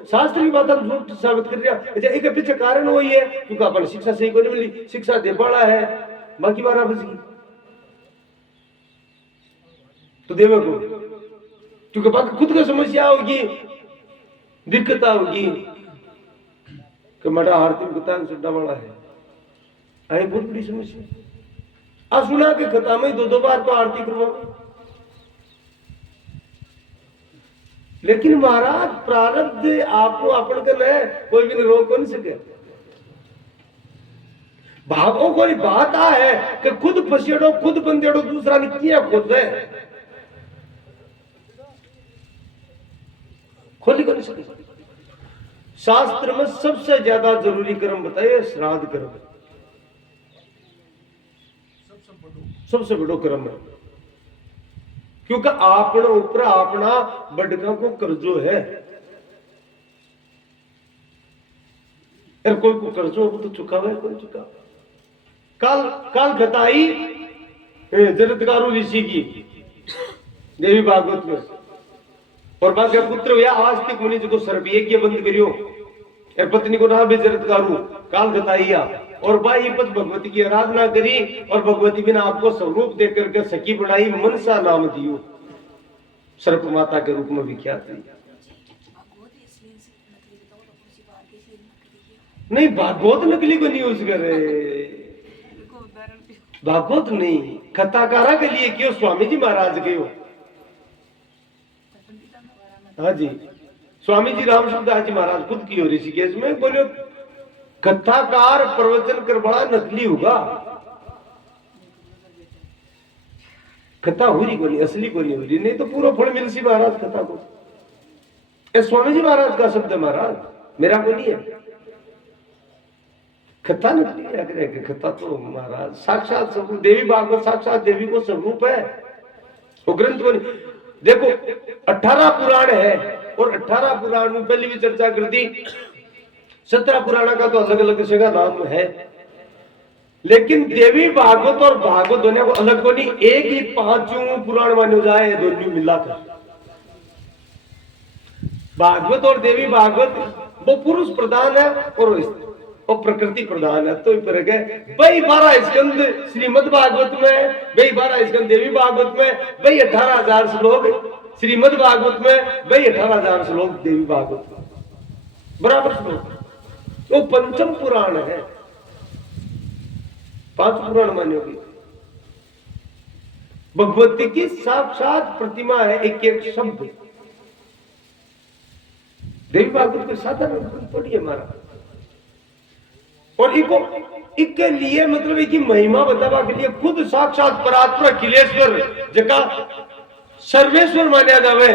शास्त्र की बात झूठ साबित कर दिया एक पीछे कारण वही है क्योंकि अपन शिक्षा सही को नहीं मिली शिक्षा दे पड़ा है बाकी बारह बज गई तो देवे को क्योंकि बाकी खुद का समस्या होगी दिक्कत होगी कि मटा आरती में कथा सुनना वाला है आई बहुत बड़ी समस्या आ सुना के कथा में 2-2 बार तो आरती करवाओ लेकिन महाराज प्रारब्ध आपको अपन कर है, कोई भी रोक नहीं सके। भावों को बात आ है कि खुद पसीड़ो खुद बंदेड़ो, दूसरा ने किया खुद है, खोली को नहीं सके। शास्त्र में सबसे ज्यादा जरूरी कर्म बताइए श्राद्ध कर्म, सबसे बड़ो कर्म है, क्योंकि आपने ऊपर अपना बड़का को कर्जो है। कोई को कर्जो वो तो चुका हुआ है, कोई चुका। काल घटाई जरदगारू ऋषि की देवी भागवत में, और बाकी पुत्र हुआ आस्तिक मुनि जो सर्प यज्ञ बंद करियो, और पत्नी को नाम भी जरदगारू काल घटाइया, और भाई पद भगवती की आराधना करी, और भगवती बिना आपको स्वरूप दे करके सखी बनाई, मनसा नाम दियो, सर्प माता के रूप में विख्यात है। नहीं भागवत नकली को नहीं यूज करे, भागवत नहीं कथाकारा के लिए क्यों, स्वामी जी महाराज के हो। हाँ जी, स्वामी जी रामशब्दास जी महाराज खुद की हो ऋषिकेश में, बोलो कथाकार प्रवचन कर बड़ा नकली होगा, कथा हो रही को नहीं, असली को नहीं हो रही, नहीं तो पूरा फल मिल सी महाराज कथा को। ये स्वामी जी महाराज का शब्द है महाराज, मेरा को नहीं है। कथा नकली क्या करेगा, कथा तो महाराज साक्षात स्वरूप, देवी भागवत साक्षात देवी को स्वरूप है, वो ग्रंथ को नहीं। देखो 18 पुराण है, और 18 पुराण में पहले भी चर्चा कर दी, 17 पुराण का तो अलग अलग जगह नाम है, लेकिन देवी भागवत और भागवत दोनों को अलग को नहीं, एक ही 5 पुराण मानो जाए, दोनों मिलाकर भागवत और देवी भागवत वो पुरुष प्रधान है और प्रकृति प्रधान है, तो फर्क है। भाई 12 स्कंद श्रीमद् भागवत में, भाई 12 स्कंद देवी भागवत में, भाई 18,000 श्लोक श्रीमद् भागवत में, भाई 18,000 श्लोक देवी भागवत में, बराबर श्लोक। वो पंचम पुराण है, 5 पुराण मान्योगी। भगवती की साक्षात प्रतिमा है, एक एक शब्द। देवी भागवत के साधारण थोड़ी है हमारा, और इनके लिए मतलब इनकी महिमा बतावा के लिए खुद साक्षात परात्पर अखिलेश्वर जका सर्वेश्वर माना जावे,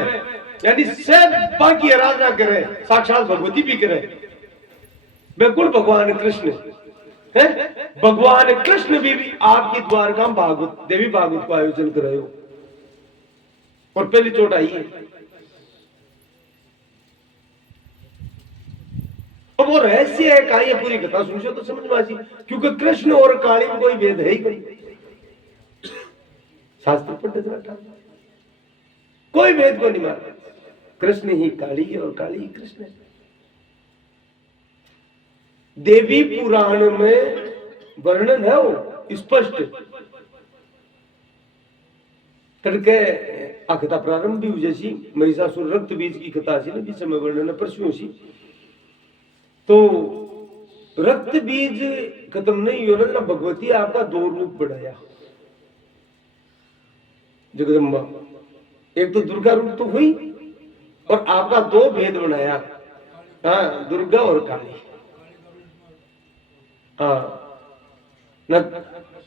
यानी सब बाकी आराधना करे, साक्षात भगवती भी करे। बिल्कुल भगवान कृष्ण है, भगवान कृष्ण भी आपकी द्वारका भागवत देवी भागवत को आयोजन कर रहे हो, और पहली चोट आई है। अब वो रहस्य है का, ये पूरी कथा सुन तो समझ में आती, क्योंकि कृष्ण और काली में कोई भेद है ही नहीं, शास्त्र पढ़ते कोई भेद को नहीं मानते, कृष्ण ही काली है और काली ही कृष्ण है। देवी पुराण में वर्णन है वो स्पष्ट, तड़के आ कथा प्रारंभ भी जैसी महिषासुर रक्त बीज की कथा सी ना, समय वर्णन है परसों सी, तो रक्त बीज खत्म नहीं हो ना, भगवती आपका 2 रूप बढ़ाया जगदम्बा, एक तो दुर्गा रूप तो हुई, और आपका 2 भेद बनाया, हाँ दुर्गा और काली। हाँ न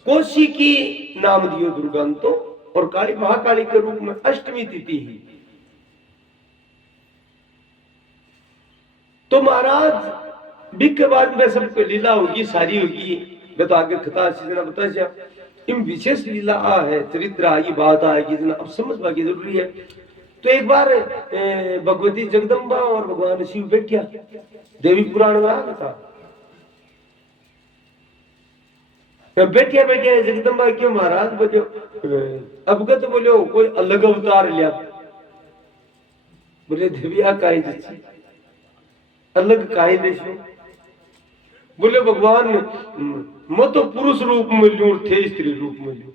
कोशी की नाम दियो दुर्गा तो, और काली महाकाली के रूप में अष्टमी तिथि ही। तो महाराज बिक के बाद में सब लीला होगी, सारी होगी, मैं तो आगे कथा सीजना बता जा, इन विशेष लीला आ है, चरित्र आएगी, बात आएगी, अब समझ बाकी जरूरी है। तो एक बार भगवती जगदम्बा और भगवान शिव बैठा, देवी पुराण में आ था, बैठिया बैठिया जगदम्बा क्यों महाराज बोलो, अब तो बोलो कोई अलग अवतार लिया, बोले देविया काहे जैसी अलग काहे देशो, बोले भगवान मैं तो पुरुष रूप में लूं और थे स्त्री रूप में लूं।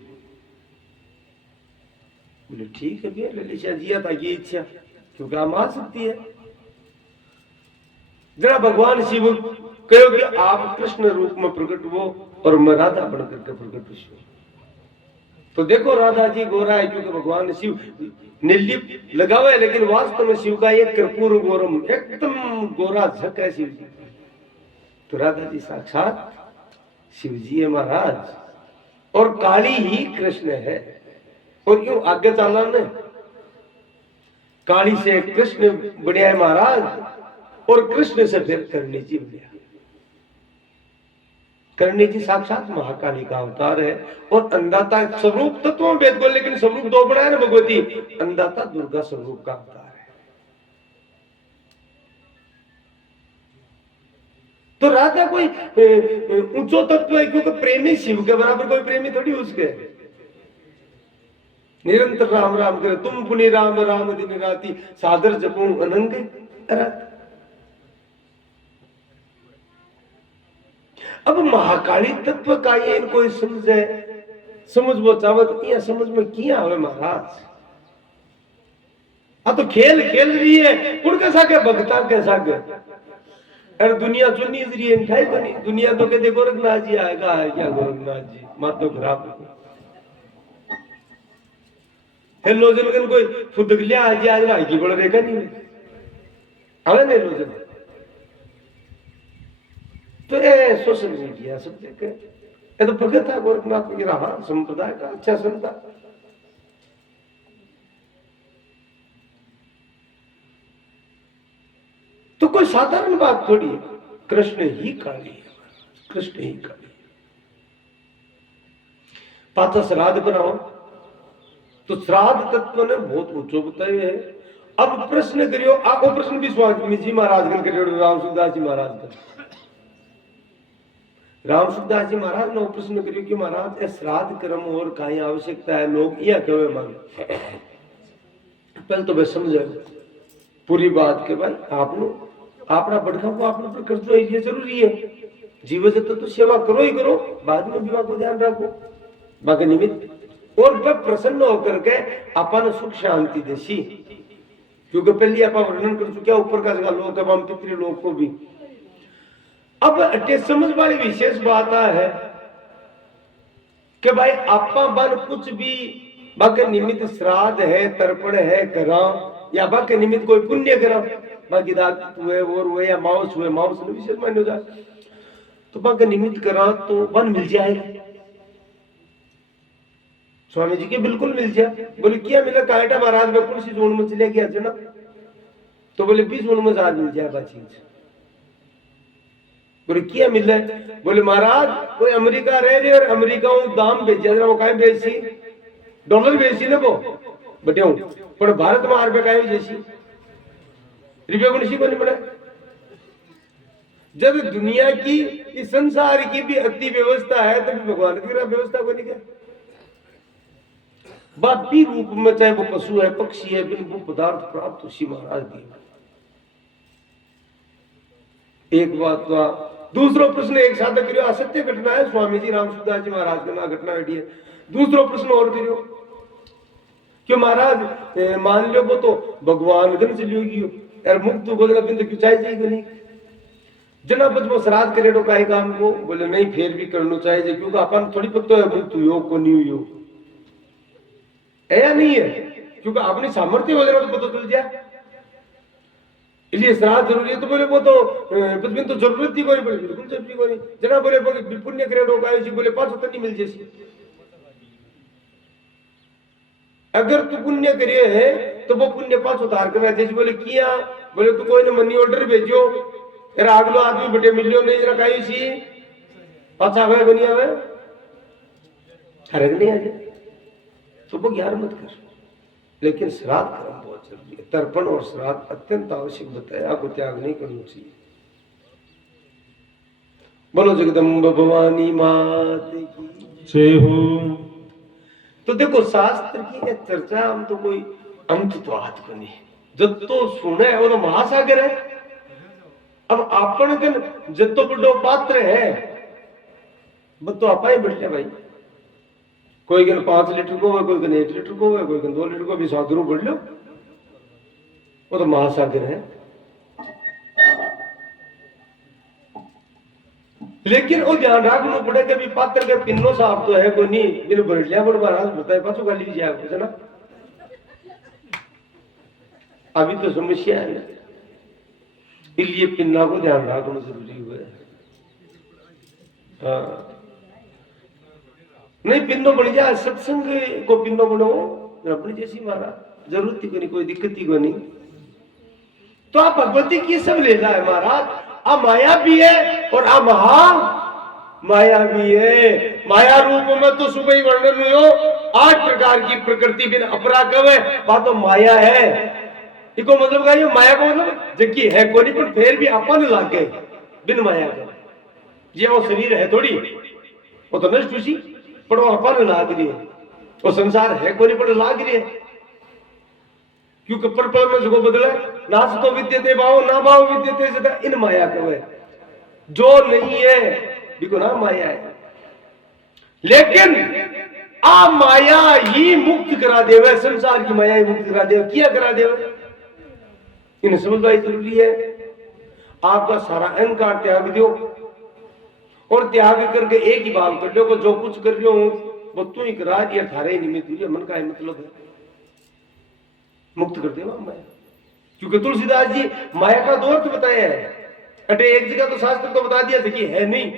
बोले ठीक है भैया, ललिता जिया था ये इच्छा, क्योंकि हम आ सकती है। जरा भगवान शिव कहो कि आप कृष्ण रूप में प्रकट हो और मैं राधा बन करके प्रकट हो, तो देखो राधा जी गोरा है क्योंकि भगवान शिव निर्लिप लगा हुआ है, लेकिन वास्तव में शिव का एक कर्पूर गोरम एकदम गोरा झक है शिव जी। तो राधा जी साक्षात शिव जी है महाराज, और काली ही कृष्ण है। और क्यों आगे चलना ने काली से कृष्ण बढ़िया है महाराज, और कृष्ण से फिर करणी जी बढ़िया। करणी जी साक्षात महाकाली का अवतार है, और अंधाता स्वरूप तत्व वेद को, लेकिन स्वरूप दो बनाए ना भगवती, अंधाता दुर्गा स्वरूप का अवतार है। तो राधा कोई ऊंचो तत्व है क्योंकि प्रेमी शिव के बराबर कोई प्रेमी थोड़ी उसके। निरंतर राम राम करे तुम पुनि राम राम दिन राती, सादर जपू अनंग रात। अब महाकाली तत्व का ये इनको समझे, समझ वो चावत ये समझ में किया हवे महाराज। तो खेल खेल रही है कुड़ के सागे भगता के सागे, अरे दुनिया चुनी रही है ठाई बनी दुनिया तो कहते गोरखनाथ जी आएगा, है क्या गोरखनाथ जी मातो खराब है। लोजन कोई फुदक लिया आज आज राय की बड़ा देखा नहीं हमें नहीं लोजन। तो ये सोशल मीडिया सब देखे, ये तो भगत है गोरखनाथ की रहा संप्रदाय का अच्छा संता। तो कोई साधारण बात थोड़ी है, कृष्ण ही काली है, कृष्ण ही काली है। पाता श्राद्ध बनाओ तो श्राद्ध तत्व ने बहुत ऊंचो बताए है। अब प्रश्न करियो आपको, प्रश्न भी स्वामी जी महाराज गण करियो, राम सुखदास जी महाराज का, राम सुखदास जी महाराज ने प्रश्न करियो कि महाराज श्राद्ध कर्म और कहीं आवश्यकता है, लोग यह कहे मांगे। पहले तो बस समझो पूरी बात के भाई आपने अपना बढ़ा को आपने पर कर्तव्य ये जरूरी है, जीवन से तो सेवा करो ही करो, बाद में विवाह को ध्यान रखो बाकी निमित्त, और वह प्रसन्न होकर के अपन सुख शांति देसी। क्योंकि पहले आप वर्णन कर चुके ऊपर का जगह लोग हम पितृ लोग को भी। अब अटे समझ वाली विशेष बात है कि भाई आपा बन कुछ भी बाकी निमित्त श्राद्ध है तर्पण है करा, या बाकी निमित्त कोई पुण्य करा, बाकी दात हुए और हुए या मांस हुए, मांस में विशेष मान हो जाए तो बाकी निमित्त करा तो वन मिल जाएगा। स्वामी जी के बिल्कुल मिल जाए। बोले क्या मिला कायटा महाराज में कौन सी जोन में चले गया जना, तो बोले 20 जोन में आज मिल जाए चीज। बोले क्या मिल रहा है, बोले महाराज कोई अमेरिका रह रहे और अमेरिका दाम भेजा जरा वो कहीं बेची डॉलर बेची ना वो बटे पर भारत में आर पे कहीं जैसी रुपये को नहीं बना। जब दुनिया की इस संसार की भी अति व्यवस्था है तो भगवान की व्यवस्था को नहीं क्या बात भी रूप में, चाहे वो पशु है पक्षी है, बिन वो पदार्थ प्राप्त उसी महाराज की। एक बात तो दूसरा प्रश्न एक साधक करियो, असत्य घटना है स्वामी जी राम सुखदास जी महाराज का ना घटना बैठी है। दूसरा प्रश्न और करियो क्यों महाराज मान लो वो तो भगवान गन चलियोगी यार मुक्त हो गया बिंद क्यों चाहिए नहीं जना बच वो श्राद्ध करे तो काहे काम को, बोले नहीं फिर भी करना चाहिए क्योंकि अपन थोड़ी पता है मुक्त हुई को नहीं हुई ऐसा नहीं है, क्योंकि अपनी सामर्थ्य वगैरह तो पता चल जाए, इसलिए श्राद्ध जरूरी है। तो बोले वो तो बिन तो जरूरत ही कोई, बिल्कुल जरूरी कोई जना बोले पुण्य ग्रेड होगा बोले 5 नहीं मिल जैसी। अगर तू पुण्य करे है तो वो पुण्य 5 उतार करना जैसे बोले किया, बोले तू कोई ने मनी ऑर्डर भेजो यार अगलो आदमी बटे मिलियो नहीं जरा कहीं सी पाछा आवे बनी आवे हरक नहीं आ जाए तो वो ज्ञान मत कर। लेकिन श्राद्ध कर्म बहुत जरूरी है, तर्पण और श्राद्ध अत्यंत आवश्यक बताया, को त्याग नहीं करना चाहिए। बोलो जगदम्ब भवानी मात की जय हो। तो देखो शास्त्र की ये चर्चा हम तो कोई अंत तो आज को नहीं, जब तो सुने वो तो महासागर है। अब आपन कन जतो बड़ो पात्र है वो तो आपा ही बढ़ भाई, कोई कन 5 लीटर को है, कोई कन 1 लीटर को है, कोई कन 2 लीटर को भी 100 रू बढ़ लो, वो तो महासागर है। लेकिन वो ध्यान रखना पड़े कि पात्र के पिन्नो साफ तो है कोई नहीं बिन बरलिया बड़ बारा बताए पाछो गाली भी जाए कुछ ना। अभी तो समस्या है ना, इसलिए पिन्ना को ध्यान रखना जरूरी हुआ है। हाँ नहीं पिन्नो बन जाए सत्संग को पिन्नो बनो अपनी जैसी मारा जरूरत ही को नहीं, कोई दिक्कत ही को नहीं। तो आप भगवती की सब ले जाए महाराज, आ माया भी है और आ महा माया भी है। माया रूप में तो सुबह ही वर्णन हुई हो 8 प्रकार की प्रकृति बिन अपरा कव है, बात तो माया है। इको मतलब क्या है माया को मतलब जबकि है को नहीं पर फिर भी अपन लाग गए बिन माया का। ये वो शरीर है थोड़ी, वो तो नष्ट हुई पर वो अपन लाग रही है, वो संसार है को नहीं पर लाग रही है। क्योंकि पर में जो बदला नास तो विद्यते भाव ना भाव विद्यते सदा इन माया कव है। जो नहीं है देखो ना माया है, लेकिन आ माया ही मुक्त करा देवे, संसार की माया ही मुक्त करा देवे। क्या करा देवे इन समझना जरूरी है। आपका सारा अहंकार त्याग दो और त्याग करके एक ही भाव कर लो को जो कुछ कर रहे हो वो तू ही करा दिया, थारे निमित्त मन का मतलब है मुक्त कर देगा माया। क्योंकि तुलसीदास जी माया का 2 अर्थ बताया है। अटे एक जगह तो शास्त्र तो बता दिया था कि है नहीं,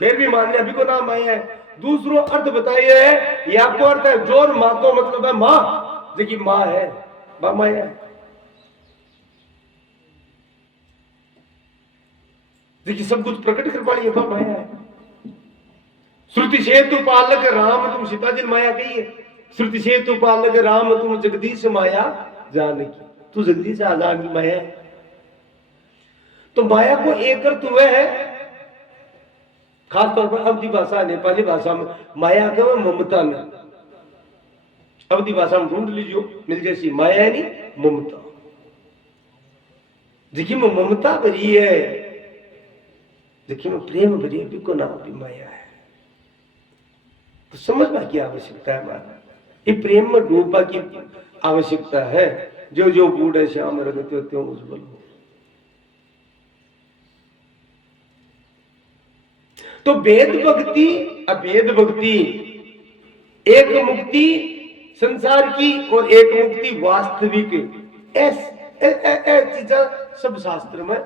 फिर भी मान लिया अभी को नाम माया है। दूसरो अर्थ बताया है, या को अर्थ है जोर माँ को मतलब है माँ, देखिए माँ है बा माया है। देखिए सब कुछ प्रकट कर पाई है बा माया है। श्रुति सेतु पालक राम तुम सीता जी माया कही है। श्रुति सेतु पालक राम तुम जगदीश माया जानकी, तू जगदीश आजान की माया है। तो माया को एक अर्थ हुआ है खास तौर पर अवधी भाषा नेपाली भाषा में माया का ममता में। अवधी भाषा में ढूंढ लीजिए मिल जैसी माया है नहीं ममता, देखिए में ममता भरी है, देखिए में प्रेम भरी है, बिको नाम भी माया है। तो समझना की आवश्यकता है हमारा, ये प्रेम में डूबा की आवश्यकता है। जो जो बूढ़े श्याम रगते त्यों उज्जवल हो। तो वेद भक्ति अभेद भक्ति, एक मुक्ति संसार की और एक मुक्ति वास्तविक, चीजा सब शास्त्र में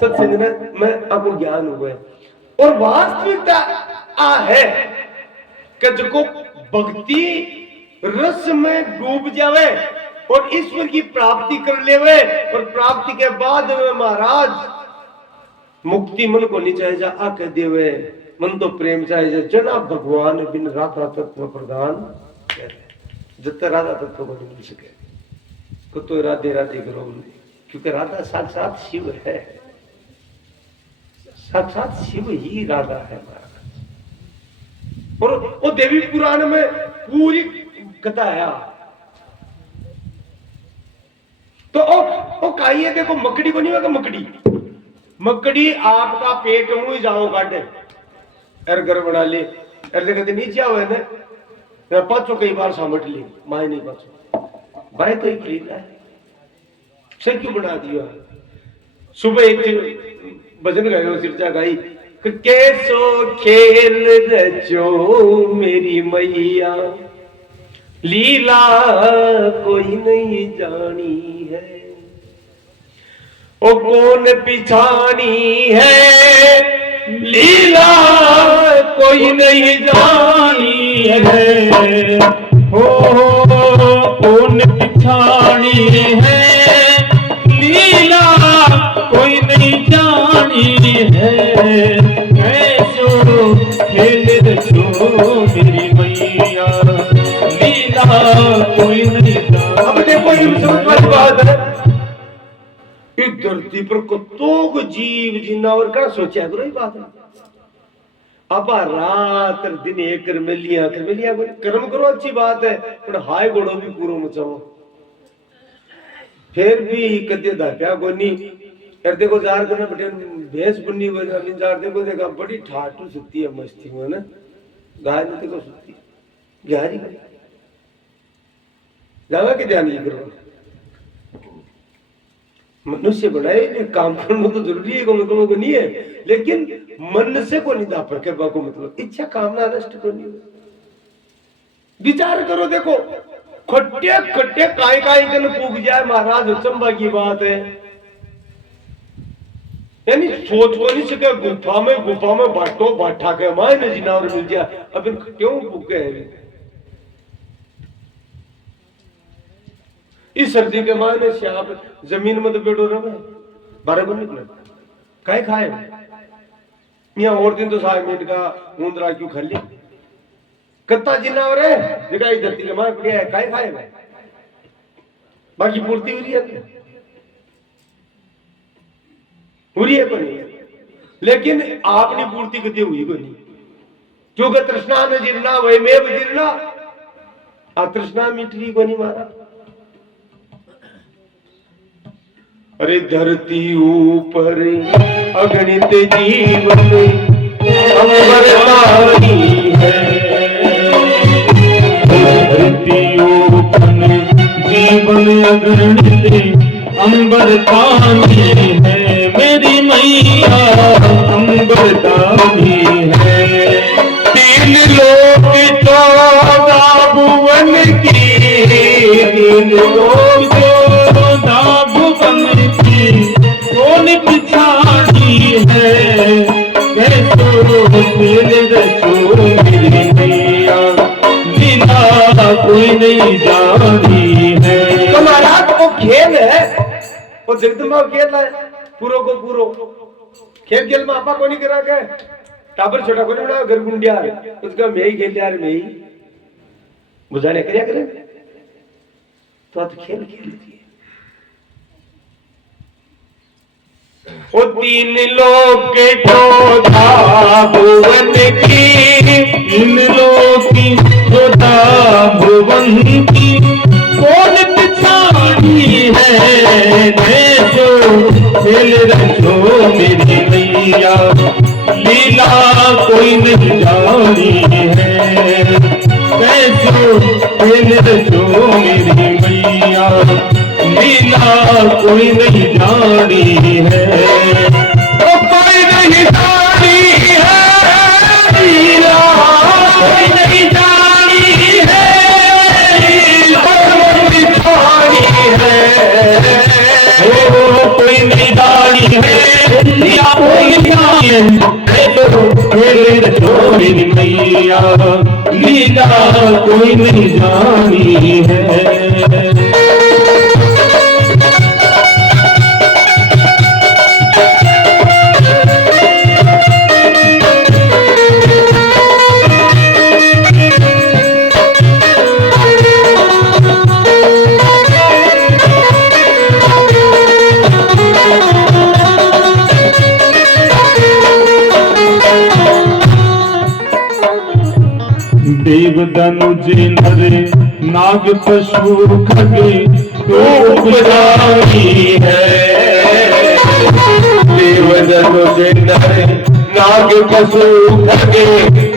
सत्संग में आपको ज्ञान हुआ है। और वास्तविकता आ है कि जो भक्ति रस में डूब जावे और ईश्वर की प्राप्ति कर लेवे, और प्राप्ति के बाद में महाराज मुक्ति मन को नहीं चाहे जा आके देवे, मन तो प्रेम चाहे जा जना भगवान बिन राधा तत्व प्रदान, जब तक राधा तत्व को नहीं मिल सके को तो राधे राधे करो, क्योंकि राधा साक्षात शिव है, साक्षात शिव ही राधा है महाराज। और वो देवी पुराण में पूरी कथा है। तो ओ कहिए देखो मकड़ी को नहीं होगा, मकड़ी आपका पेट मुंह जाओ काटे एर घर बना ले एर कहते नीचे आओ है ना पाचो कई बार सामट ली माए नहीं पाचो भाई तो ही है से क्यों बना दिया। सुबह एक भजन गायो सिरचा गाई कैसो खेल रचो मेरी मैया, लीला कोई नहीं जानी है, ओ कौन पिछानी है, लीला कोई नहीं जानी है, हो कौन पिछानी है, लीला कोई नहीं जानी है, कैसो खेल रचो मेरी मैया, लीला कोई नहीं जानी। अब देखो ये समझ वाली बात है, इस धरती पर कुत्तों जीव जिन्ना और क्या सोचा करो ये बात है। अब रात दिन एक करमेलिया कर्म करो अच्छी बात है, पर हाय घोड़ो भी पूरा मचाओ फिर भी कदे धाप्या कोनी। फिर देखो जार करना बटे भैंस बन्नी हो जानी जार देखो देखा बड़ी ठाटू सुती है मस्ती में ना, गाय ने देखो सुती गहरी जावा के ध्यान ये करो। मनुष्य बनाए काम करना तो जरूरी है, को नहीं है, लेकिन मन से को नहीं दा पर के बाको मतलब इच्छा कामना नष्ट को नहीं। विचार करो, देखो खट्टे खट्टे काय काय कन पूग जाए महाराज अचंबा की बात है। यानी सोच को नहीं सके गुफा में बाटो बाठा के माए न जिनावर मिल जाए, अब क्यों पूगे है। इस सर्दी के मायने से आप जमीन में तो बैठो रहे 12 बजे निकले काय खाए यहाँ और दिन तो 7 मिनट का ऊंदरा क्यों खा लिया कत्ता जिनावर है दिखाई धरती के मार पड़िया है काय खाए बाकी पूर्ति हो रही है को नहीं, लेकिन आपने पूर्ति कदी हुई को नहीं, क्योंकि तृष्णा न जीर्णा वही में जीर्णा, तृष्णा मिटरी को नहीं मारा। अरे धरती ऊपर अगणित जीवन अमरतारी है, धरती ऊपर जीवन अगणित अंबरतानी है, मेरी मैया अंबरतानी है। 3 लोक 14 भुवन की, 3 लोक 14 भुवन की, कौन पिछाड़ी है, कैसो खेल रचो मेरी मैया, लीला कोई नहीं जानी है। तो महाराज वो खेल है, वो जगदम्बा खेल है, पूरो को पूरो खेल में आपा को नहीं करा के टाबर छोटा को नहीं बना घर गुंडिया उसका मैं ही खेल यार मैं ही बुझाने करिया करे तो आप खेल दिए। ओ 3 लोक 14 भुवन की, 3 लोक 14 भुवन की, कौन पिछाड़ी है, कैसो खेल रचो मेरी मैया, लीला कोई नहीं जानी है, कैसो खेल रचो मेरी मैया, लीला कोई नहीं जानी है। ओ कोई नहीं जानी है, लीला कोई नहीं जानी है, लीला कोई जानी है, ओ कोई नहीं जानी है, लीला कोई जानी है, तो खेल रचो मेरी मैया, लीला कोई नहीं जानी है। देव धनुज नर नाग पशु खगे तो उपजानी है, देव धनुज नर नाग पशु खगे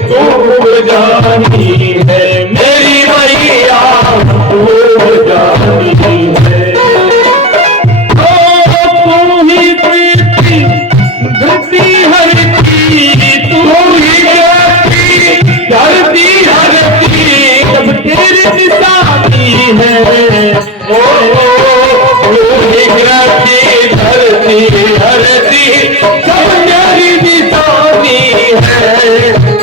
तो उपजानी है, मेरी मैया उपजानी है। तू ही प्रीति धरती हरती, तू ही धरती हरती, जब तेरी निशानी है, ओ धरती हरती, जब तेरी निशानी है,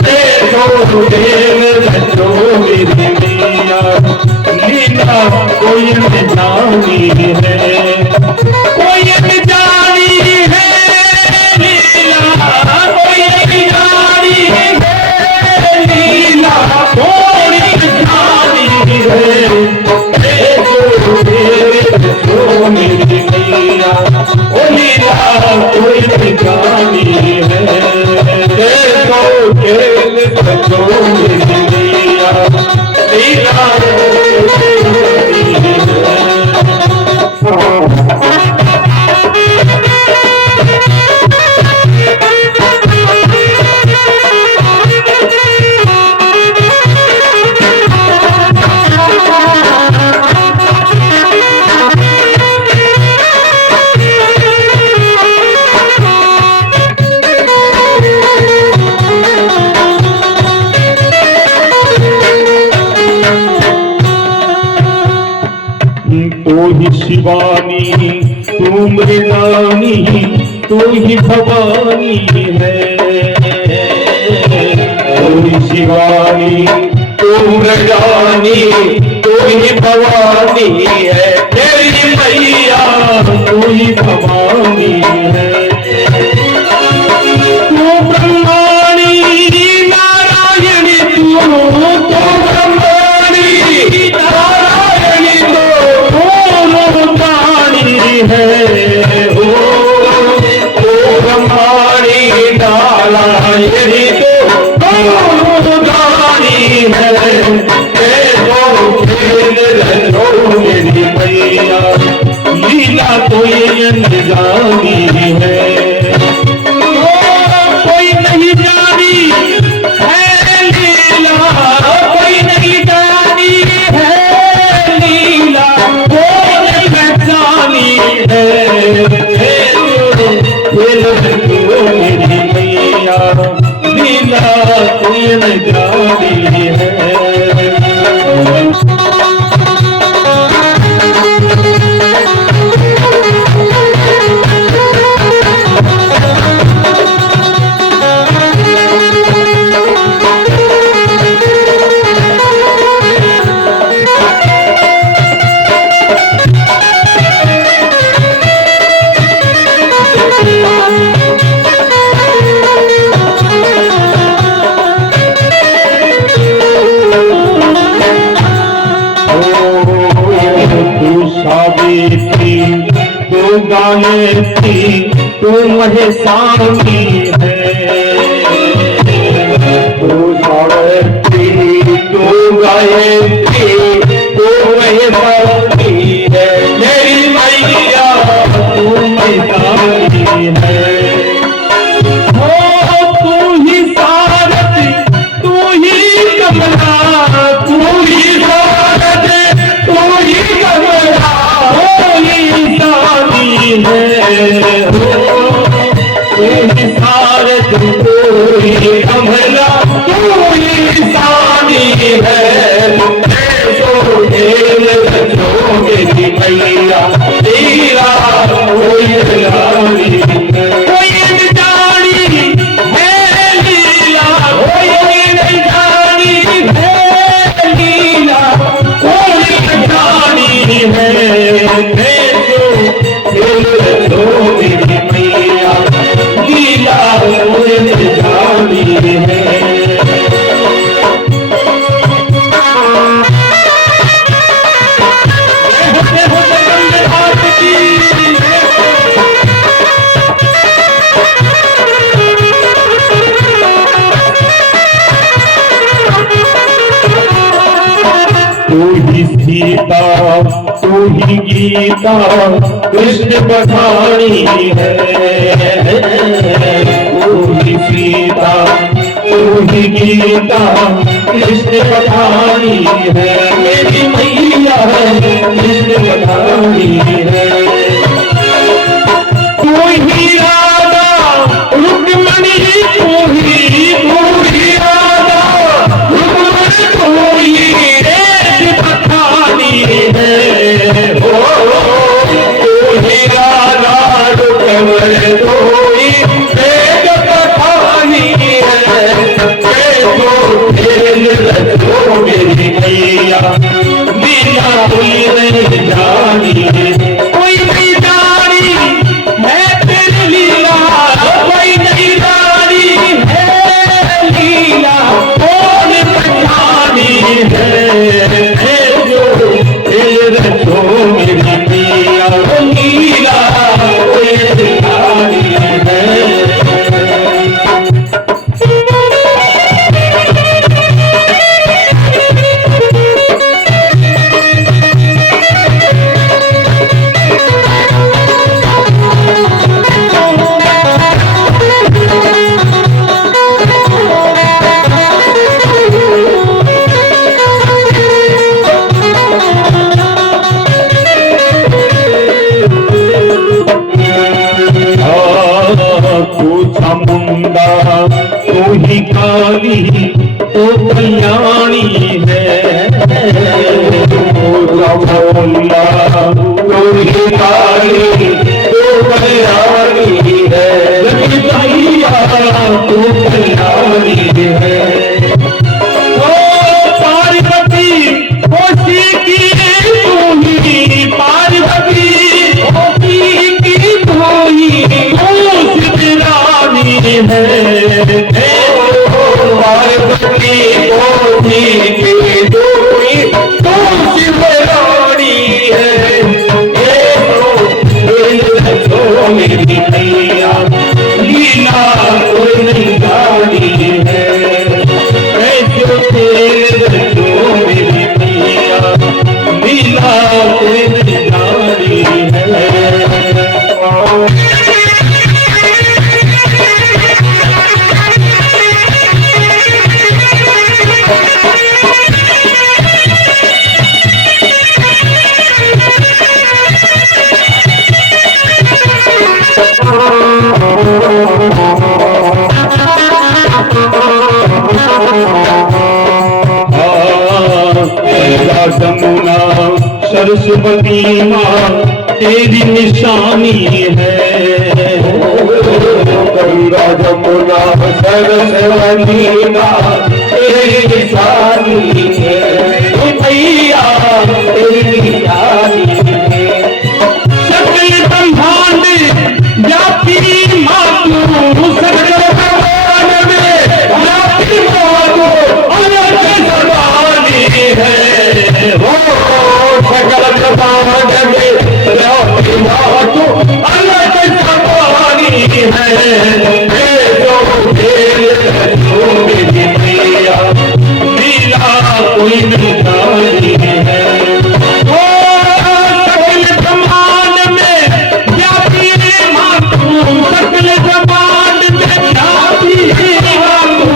देखो देव रचो मेरी मैया, लीला कोई न जानी है, कोई न जानी है, लीला कोई न जानी है, लीला कोई जानी है, देखो देखो मेरी मैया, ओ लीला कोई जानी है, देखो खेल देखो मेरी मैया, लीला कोई जानी है। तू ही शिवानी तू मृदानी तू ही भवानी है। तू ही शिवानी तू मृदानी तू ही भवानी है। तेरी मैया तू ही भवानी है। तू ब्रह्माणी नारायणी तू ब्रह्माणी नारायणी तो प्राणी है। ओ ब्रह्माणी नारायणी तो प्राणी है। मेरी मैया लीला कोई अनजानी है। कोई नहीं जानी है लीला कोई नहीं जानी है लीला कोई नहीं पहचानी है। मेरी मैया लीला कोई नहीं जानी है। सावित्री तू गायत्री तू महेशानी है। तू सावित्री तू गायत्री तू महेशानी है। मेरी मैया तू महेशानी है। तू ही सारथी तू ही कमला तू ही सारथी तू ही कमला सारथ कोई कमला कोई सानी है। मेरी मैया तेरा कोई लानी कोई जानी है लीला कोई नहीं जानी है लीला कोई जानी है। मेरी मैया लीला जानी है। तू ही सीता तू ही गीता कृष्ण पठानी है। तू ही सीता तू ही गीता कृष्ण पठानी है। मेरी मैया कृष्ण पठानी है। तू ही राधा रुक्मणी तू ही राधा रुक्मणी तू ही पठानी है। हो तू ही राधा रुक्मणी तू ही पठानी है। मेरी मैया लीला कोई नहीं जानी कोई नहीं जानी है। तेरी लीला कोई नहीं जानी है लीला कौन पठानी है। जो मेरी मैया लीला कोई जानी है। चामुंडा तू ही काली तू कल्याणी है। ओ चामुंडा सरस्वती माँ तेरी निशानी है। गंगा जमुना सरस्वती माँ तेरी निशानी है। भैया तेरी निशानी है। सकल ब्रह्मांड व्यापी माँ तू, सकल ब्रह्मांड में व्यापी माँ तू अनंत सर्वानी है। हो सकल ब्रह्मांड में व्यापी माँ तू अनंत सर्वानी है। हे जो मेरी मैया लीला कोई निशानी है। ओ सकल ब्रह्मांड में व्यापी माँ तू, सकल ब्रह्मांड में व्यापी माँ तू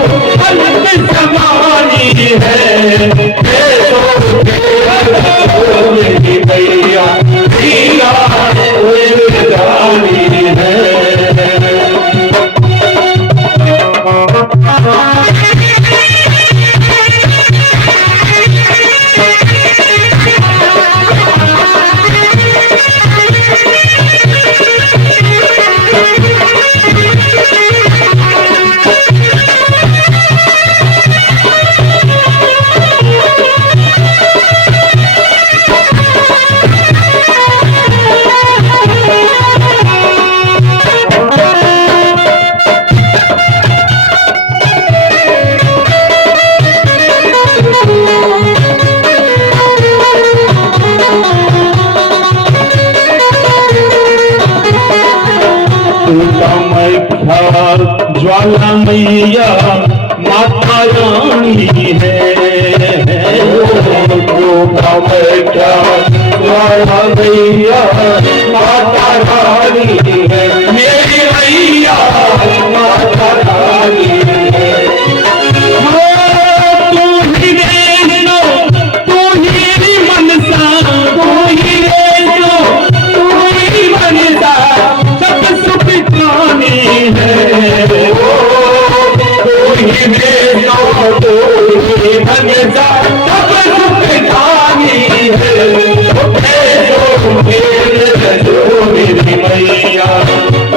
अनंत सर्वानी है। हे जो मेरी मैया लीला कोई निशानी है। ज्वाला मैया माता रानी है। ज्वाला मैया माता रानी है। मेरी मैया माता रानी है। तू ही रेनो, तू ही मनसा, तू ही रेनो, तू ही मनसा, सब सुख खानी है। तू ही रेनो, तू ही मनसा, सब सुख खानी है। जो मेरी मैया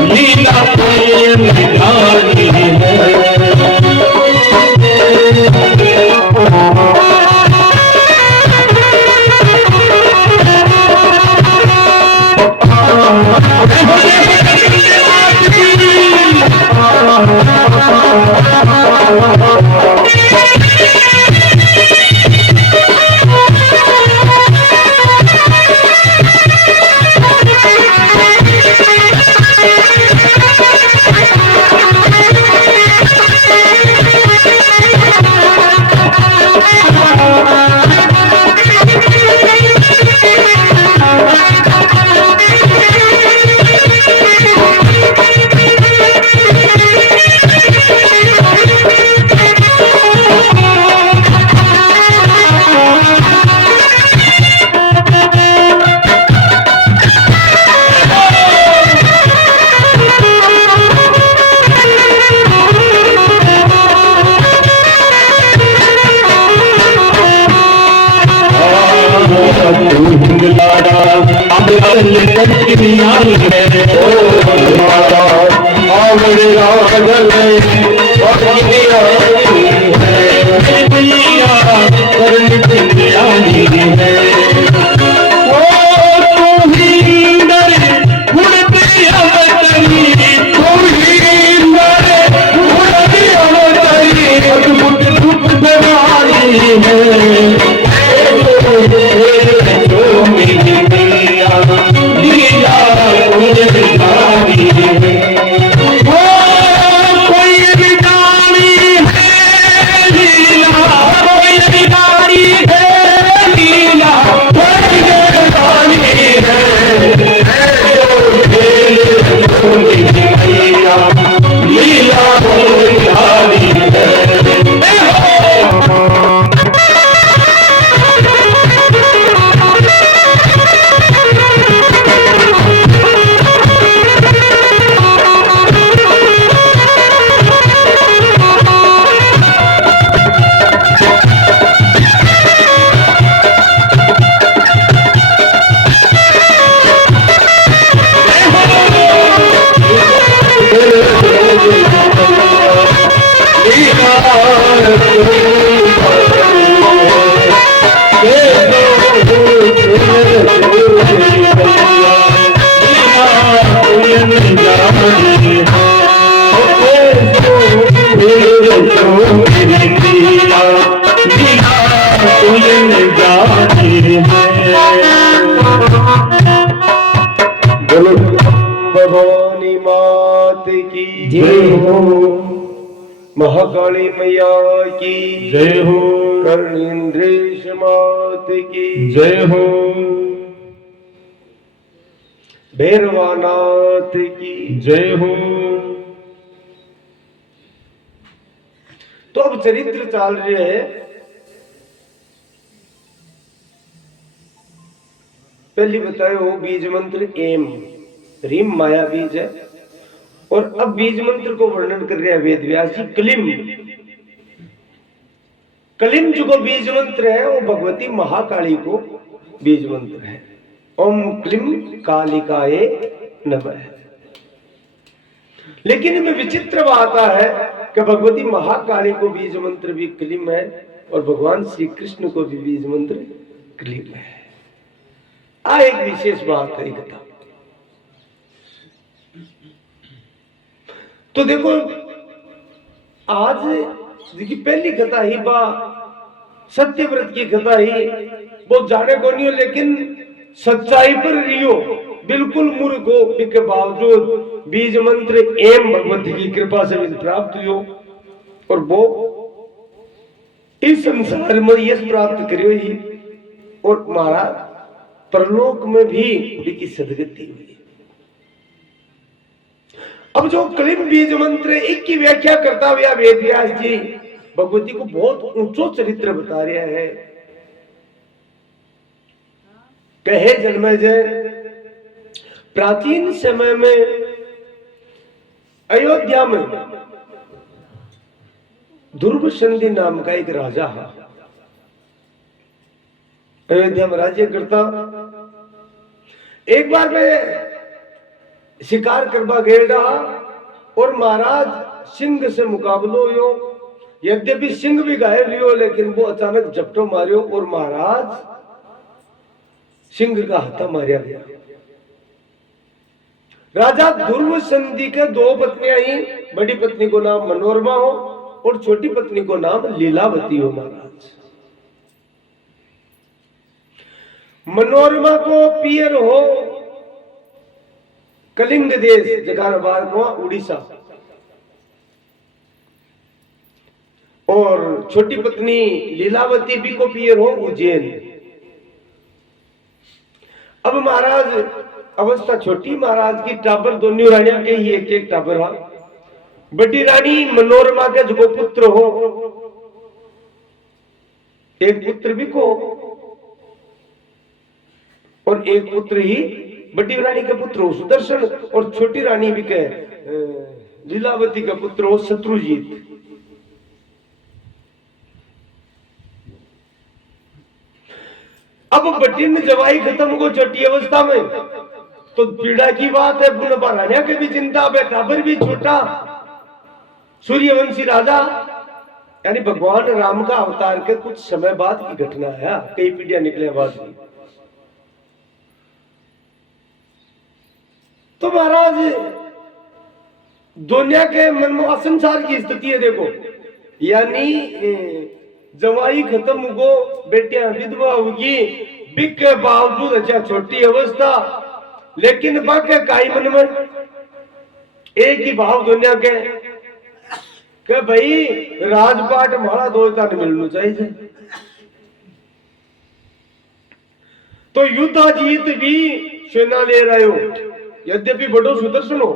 लीला कोई निशानी है। जय हो महाकाली मैया की जय हो कर्णेन्द्रेश मात की जय हो भैरवानाथ की जय हो। तो अब चरित्र चल रहे हैं। पहले बताए वो बीज मंत्र एम रीम माया बीज है, और अब बीज मंत्र को वर्णन कर रहे हैं वेद व्यास जी। क्लिम क्लिम जो को बीज मंत्र है वो भगवती महाकाली को बीज मंत्र है। ओम क्लिम कालिकाए नमः। लेकिन इनमें विचित्र बात है कि भगवती महाकाली को बीज मंत्र भी क्लिम है और भगवान श्री कृष्ण को भी बीज मंत्र क्लिम है। एक विशेष बात है कथा। तो देखो आज की पहली कथा ही बा सत्यव्रत की कथा ही वो जाने को नहीं हो, लेकिन सच्चाई पर रियो बिल्कुल मूर्ख हो के बावजूद बीज मंत्र एम भगवती की कृपा से प्राप्त हुई और वो इस संसार में यश प्राप्त करियो ही, और महाराज परलोक में भी उनकी सदगति हुई। अब जो क्लिम बीज मंत्र एक की व्याख्या करता हुआ वेद व्यास जी भगवती को बहुत ऊंचो चरित्र बता रहा है। कहे जन्मेजय प्राचीन समय में अयोध्या में ध्रुव संधि नाम का एक राजा है। अयोध्या में राज्य करता। एक बार मैं शिकार करवा गए रहा और महाराज सिंह से मुकाबलो हो। यद्यपि सिंह भी घायल लियो, लेकिन वो अचानक झपटो मारियो और महाराज सिंह का हाथा मारिया गया। राजा ध्रुव संधि के दो पत्नियां ही, बड़ी पत्नी को नाम मनोरमा हो और छोटी पत्नी को नाम लीलावती हो। महाराज मनोरमा को पियर हो कलिंग देश जगह बार को उड़ीसा, और छोटी पत्नी लीलावती भी को पियर हो उज्जैन। अब महाराज अवस्था छोटी, महाराज की टाबर दोनों रानियों के ही एक एक टाबर हा। बड़ी रानी मनोरमा के जो पुत्र हो, एक पुत्र भी को और एक पुत्र ही बड़ी रानी का पुत्र हो सुदर्शन, और छोटी रानी भी के लीलावती का पुत्र हो शत्रुजीत। अब बटिन जवाई खत्म को छोटी अवस्था में तो पीड़ा की बात है। पुनः रानिया के भी चिंता, टाबर भी छोटा, सूर्यवंशी राजा, यानी भगवान राम का अवतार के कुछ समय बाद की घटना है, कई पीढ़ियां निकले बाद की। तो महाराज दुनिया के मन में असंसार की स्थिति है। देखो यानी जवाई खत्म हो, बेटियां विधवा होगी, बिक के बावजूद अच्छा छोटी अवस्था, लेकिन बाकी काई मन में एक ही भाव दुनिया के भाई राजपाट हमारा दो तक मिलना चाहिए। तो युद्ध जीत भी सेना ले रहे हो, यद्यपि बड़ो सुदर्शन हो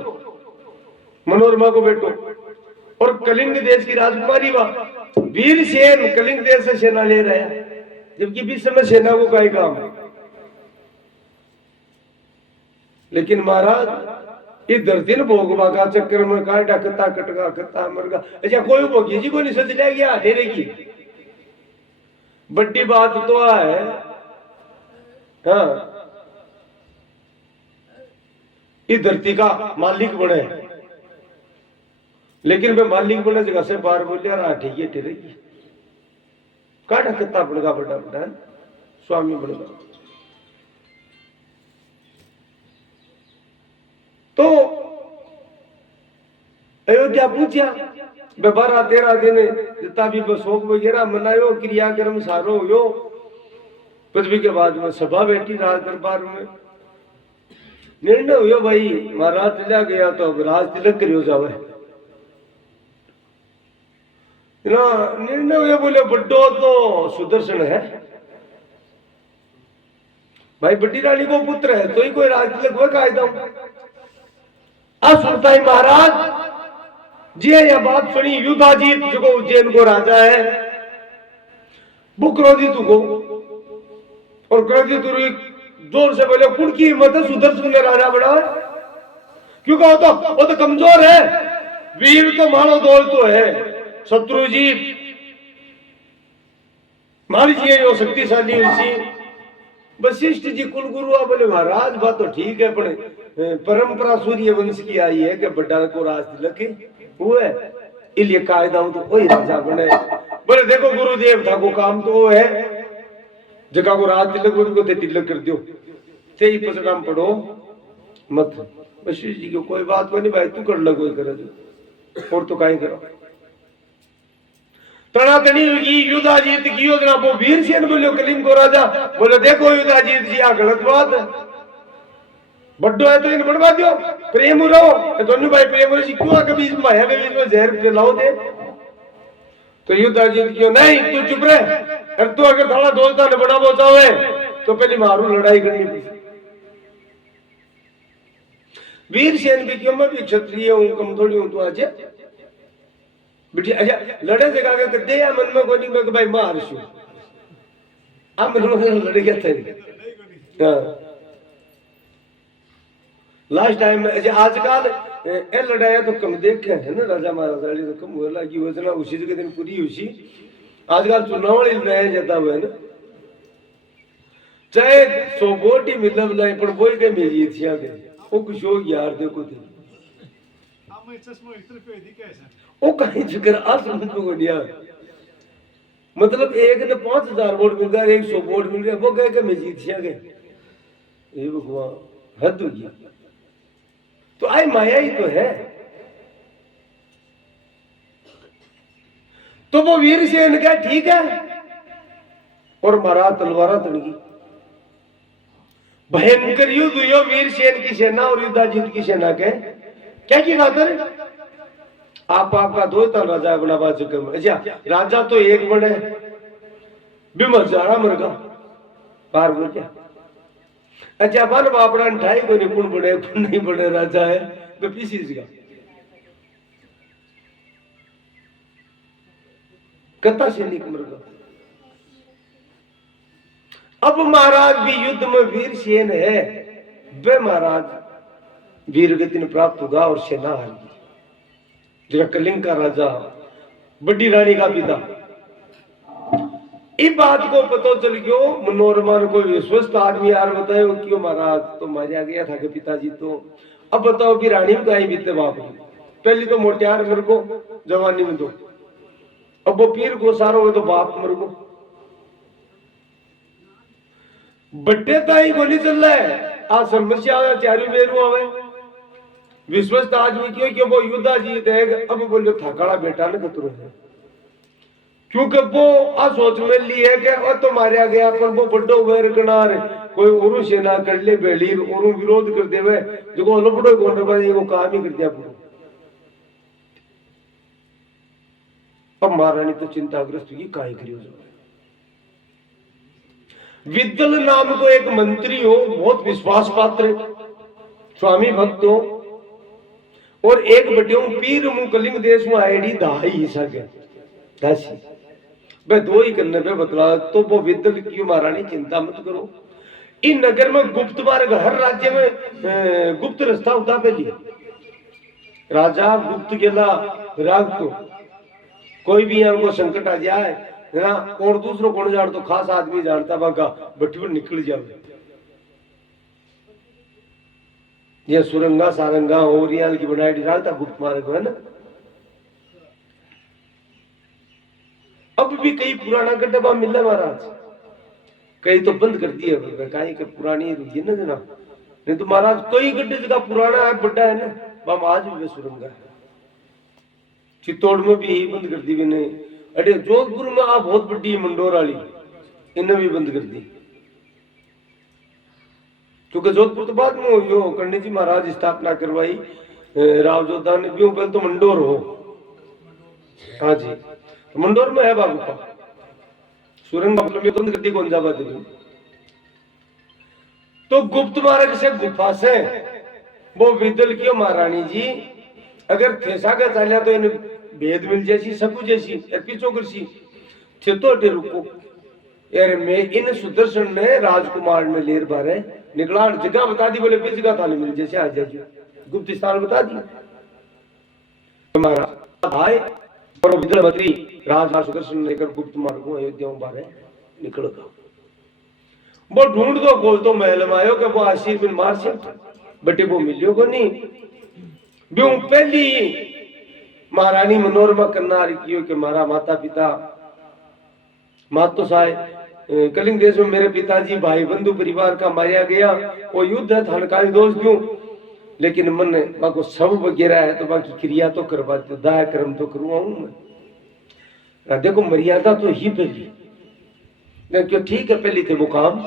मनोरमा को बेटो, और कलिंग देश की राजकुमारी वा वीर सेन कलिंग देश से सेना ले रहा है, जबकि बीच समय सेना को का काम है। लेकिन महाराज ये धरती ने भोगवा का चक्कर में काटा कता कटगा कता मरगा, अच्छा कोई भोगी जी को नहीं सच ले गया ढेरे की। बड़ी बात तो है हाँ, इस धरती का मालिक बने, लेकिन वे मालिक बने जगह से बार बोले यार ठीक है ठहरेगी, काटा कितना बड़गा बड़ा बड़ा है स्वामी बनेगा। तो अयोध्या पूछा 12-13 दिन जितना भी शोक वगैरह मनायो, क्रियाक्रम सारो हो, पृथ्वी के बाद में सभा बैठी राज दरबार में। निर्णय हुआ भाई महाराज चला गया तो अब राज तिलक करियो जावे, ना निर्णय हुए बोले बड्डो तो सुदर्शन है भाई, बड्डी रानी को पुत्र है तो ही कोई राज तिलक हुआ कायदा। अब सुनता ही महाराज जी यह बात सुनी युधाजीत जो उज्जैन को राजा है वो क्रोधित हो और क्रोधित हुई जोर से बोले कुण की हिम्मत है सुदर्शन ने राजा बना है, क्योंकि वो तो कमजोर है, वीर तो मानो दौड़ तो है, शत्रु जी मारी जी वो शक्तिशाली उसी। वशिष्ठ जी कुलगुरु बोले महाराज बात तो ठीक है पर परंपरा सूर्य वंश की आई है कि बड्डा को राज तिलक हुए इसलिए कायदा तो वही राजा बने। बोले देखो गुरुदेव था को काम तो वो है जगह को राज तिलक को तिलक कर दियो से ही पसराम पढ़ो मत। वशिष्ठ जी को कोई बात नहीं भाई तू कर लो कोई करे जो और तो कहीं करो। तनातनी युधाजीत की योजना वो वीरसेन बोलो कलिंग को राजा बोले देखो युधाजीत जी आ गलत बात है, बड्डो है तो इन बढ़वा दो प्रेम रहो दोनों भाई प्रेम रहो क्यों आके बीच में आया के बीच में जहर पिलाओ दे। तो युधाजीत क्यों नहीं तू चुप रहे, अरे तू अगर थोड़ा दोस्ता ने बड़ा पहुंचाओ है तो पहले मारू लड़ाई करनी पड़ी। वीरसेन भी क्यों मैं भी क्षत्रिय हूं कम थोड़ी हूं तू आज बेटी अच्छा लड़े जगह के कहते हैं मन में कोनी में भाई मार शू अब मन में लड़े क्या थे हां लास्ट टाइम में अच्छा आजकल ए लड़ाई तो कम देखे है ना राजा महाराज वाली तो कम हुआ की योजना उसी के दिन पूरी हुई आजकल चुनाव वाली लड़ाई जाता हुआ है ना चाहे 100 वोट ही मिलब लाए पर वही के में जीत छिया गए वो कुछ हो यार देखो थे हम चश्मा इधर पे दी कैसा वो कहीं जिक्र आ समझ को दिया मतलब एक ने 5000 वोट मिल गया 100 वोट मिल गया वो गए के में जीत छिया गए ये भगवान हद हो गया। तो आई माया ही तो है। तो वो वीरसेन का ठीक है और मारा तलवारा तड़गी भयंकर युद्ध हुआ वीरसेन की सेना और युधाजीत की सेना के क्या की खातर आपका दो तन राजा बना चुके। अच्छा राजा तो एक बने बिमर मरगा पार बोल क्या अच्छा बन बापड़ा ढाई को नहीं कौन बने कौन नहीं बने राजा है तो पीसी का कथा सैनिक मरगा। अब महाराज भी युद्ध में वीरसेन है वे महाराज वीरगति प्राप्त होगा और सेना हारेगी। जगह कलिंग का राजा बड़ी रानी का पिता इस बात को पता चल गयो मनोरमा को विश्वस्त आदमी यार बताए क्यों महाराज तो मारा गया था कि पिताजी तो अब बताओ कि रानी में कहीं बीते बाप पहली तो मोटियार मेरे को जवानी में दो अब वो पीर को सारो हो तो बाप मेरे को बड्डे ताई को नहीं चल रहा है आ समस्या चारू बेरू आवे विश्वस्त आदमी क्यों क्यों वो युधाजीत है अब बोलो थकाड़ा बेटा ने कतरो है क्योंकि वो आ सोच में ली है कि वो तो मारा गया पर वो बड्डो वेर कनार कोई और सेना कर ले बेली और विरोध कर देवे जो लपड़ो कोन भाई वो काम ही कर दिया पूरा। अब महारानी तो चिंताग्रस्त हुई काहे करियो विद्दल नाम को एक मंत्री हो बहुत विश्वास पात्र स्वामी भक्त हो और एक बटियों पीर मुकलिंग देश में आईडी दाई हिस्सा के दासी वे दो ही करने पे बतला। तो वो विद्दल की महारानी चिंता मत करो इन नगर में गुप्त मार्ग हर राज्य में गुप्त रास्ता होता पहले राजा गुप्त गेला राग तो कोई भी हमको संकट आ जाए है ना और दूसरों कौन जान तो खास आदमी जानता बागा बट्टी निकल जाए ये सुरंगा सारंगा ओरियाल की बनाई डालता गुप्त मार्ग है ना। अब भी कई पुराना गड्ढा मिला महाराज कई तो बंद कर दिए कहीं के पुरानी रुकी ना जना नहीं तो महाराज कई गड्ढे जगह पुराना है बड़ा है ना वहां आज भी सुरंगा है। चित्तौड़ में भी यही बंद कर दी भी नहीं अरे जोधपुर में आप बहुत बड़ी मंडोर वाली इन्हें भी बंद कर दी क्योंकि जोधपुर तो बाद में यो करनी जी महाराज स्थापना करवाई राव जोधा ने क्यों पहले तो मंडोर हो हाँ जी मंडोर में है बाबू का सुरंग में बंद कर दी कौन जा बात तो गुप्त मार्ग से गुफा से वो विदल की महारानी जी अगर थेसा का चालिया तो इन्हें भेद मिल जैसी सकू जैसी पीछो करसी थे तो अटे रुको यार मैं इन सुदर्शन ने राजकुमार ने लेर बारे निकला जगह बता दी बोले बीच जगह ताली मिल जैसे आ जाइए गुप्त स्थान बता दी हमारा भाई और विदल मंत्री राजा सुदर्शन ने लेकर गुप्त मार्ग को अयोध्या में बारे निकल गया वो ढूंढ दो खोल तो महल में आयो कि वो आशीष बिन मार से बटे वो मिलियो को नहीं ब्यों पहली महारानी मनोरमा करना कियो कि मारा माता पिता मात तो साय कलिंग देश में मेरे पिताजी भाई बंधु परिवार का मारा गया वो युद्ध है थानकाई दोष दूं लेकिन मन बाको सब वगैरह है तो बाकी क्रिया तो करवा दो दाय कर्म तो करवाऊं मैं देखो मर्यादा तो ही पहली क्यों ठीक है पहली थे वो काम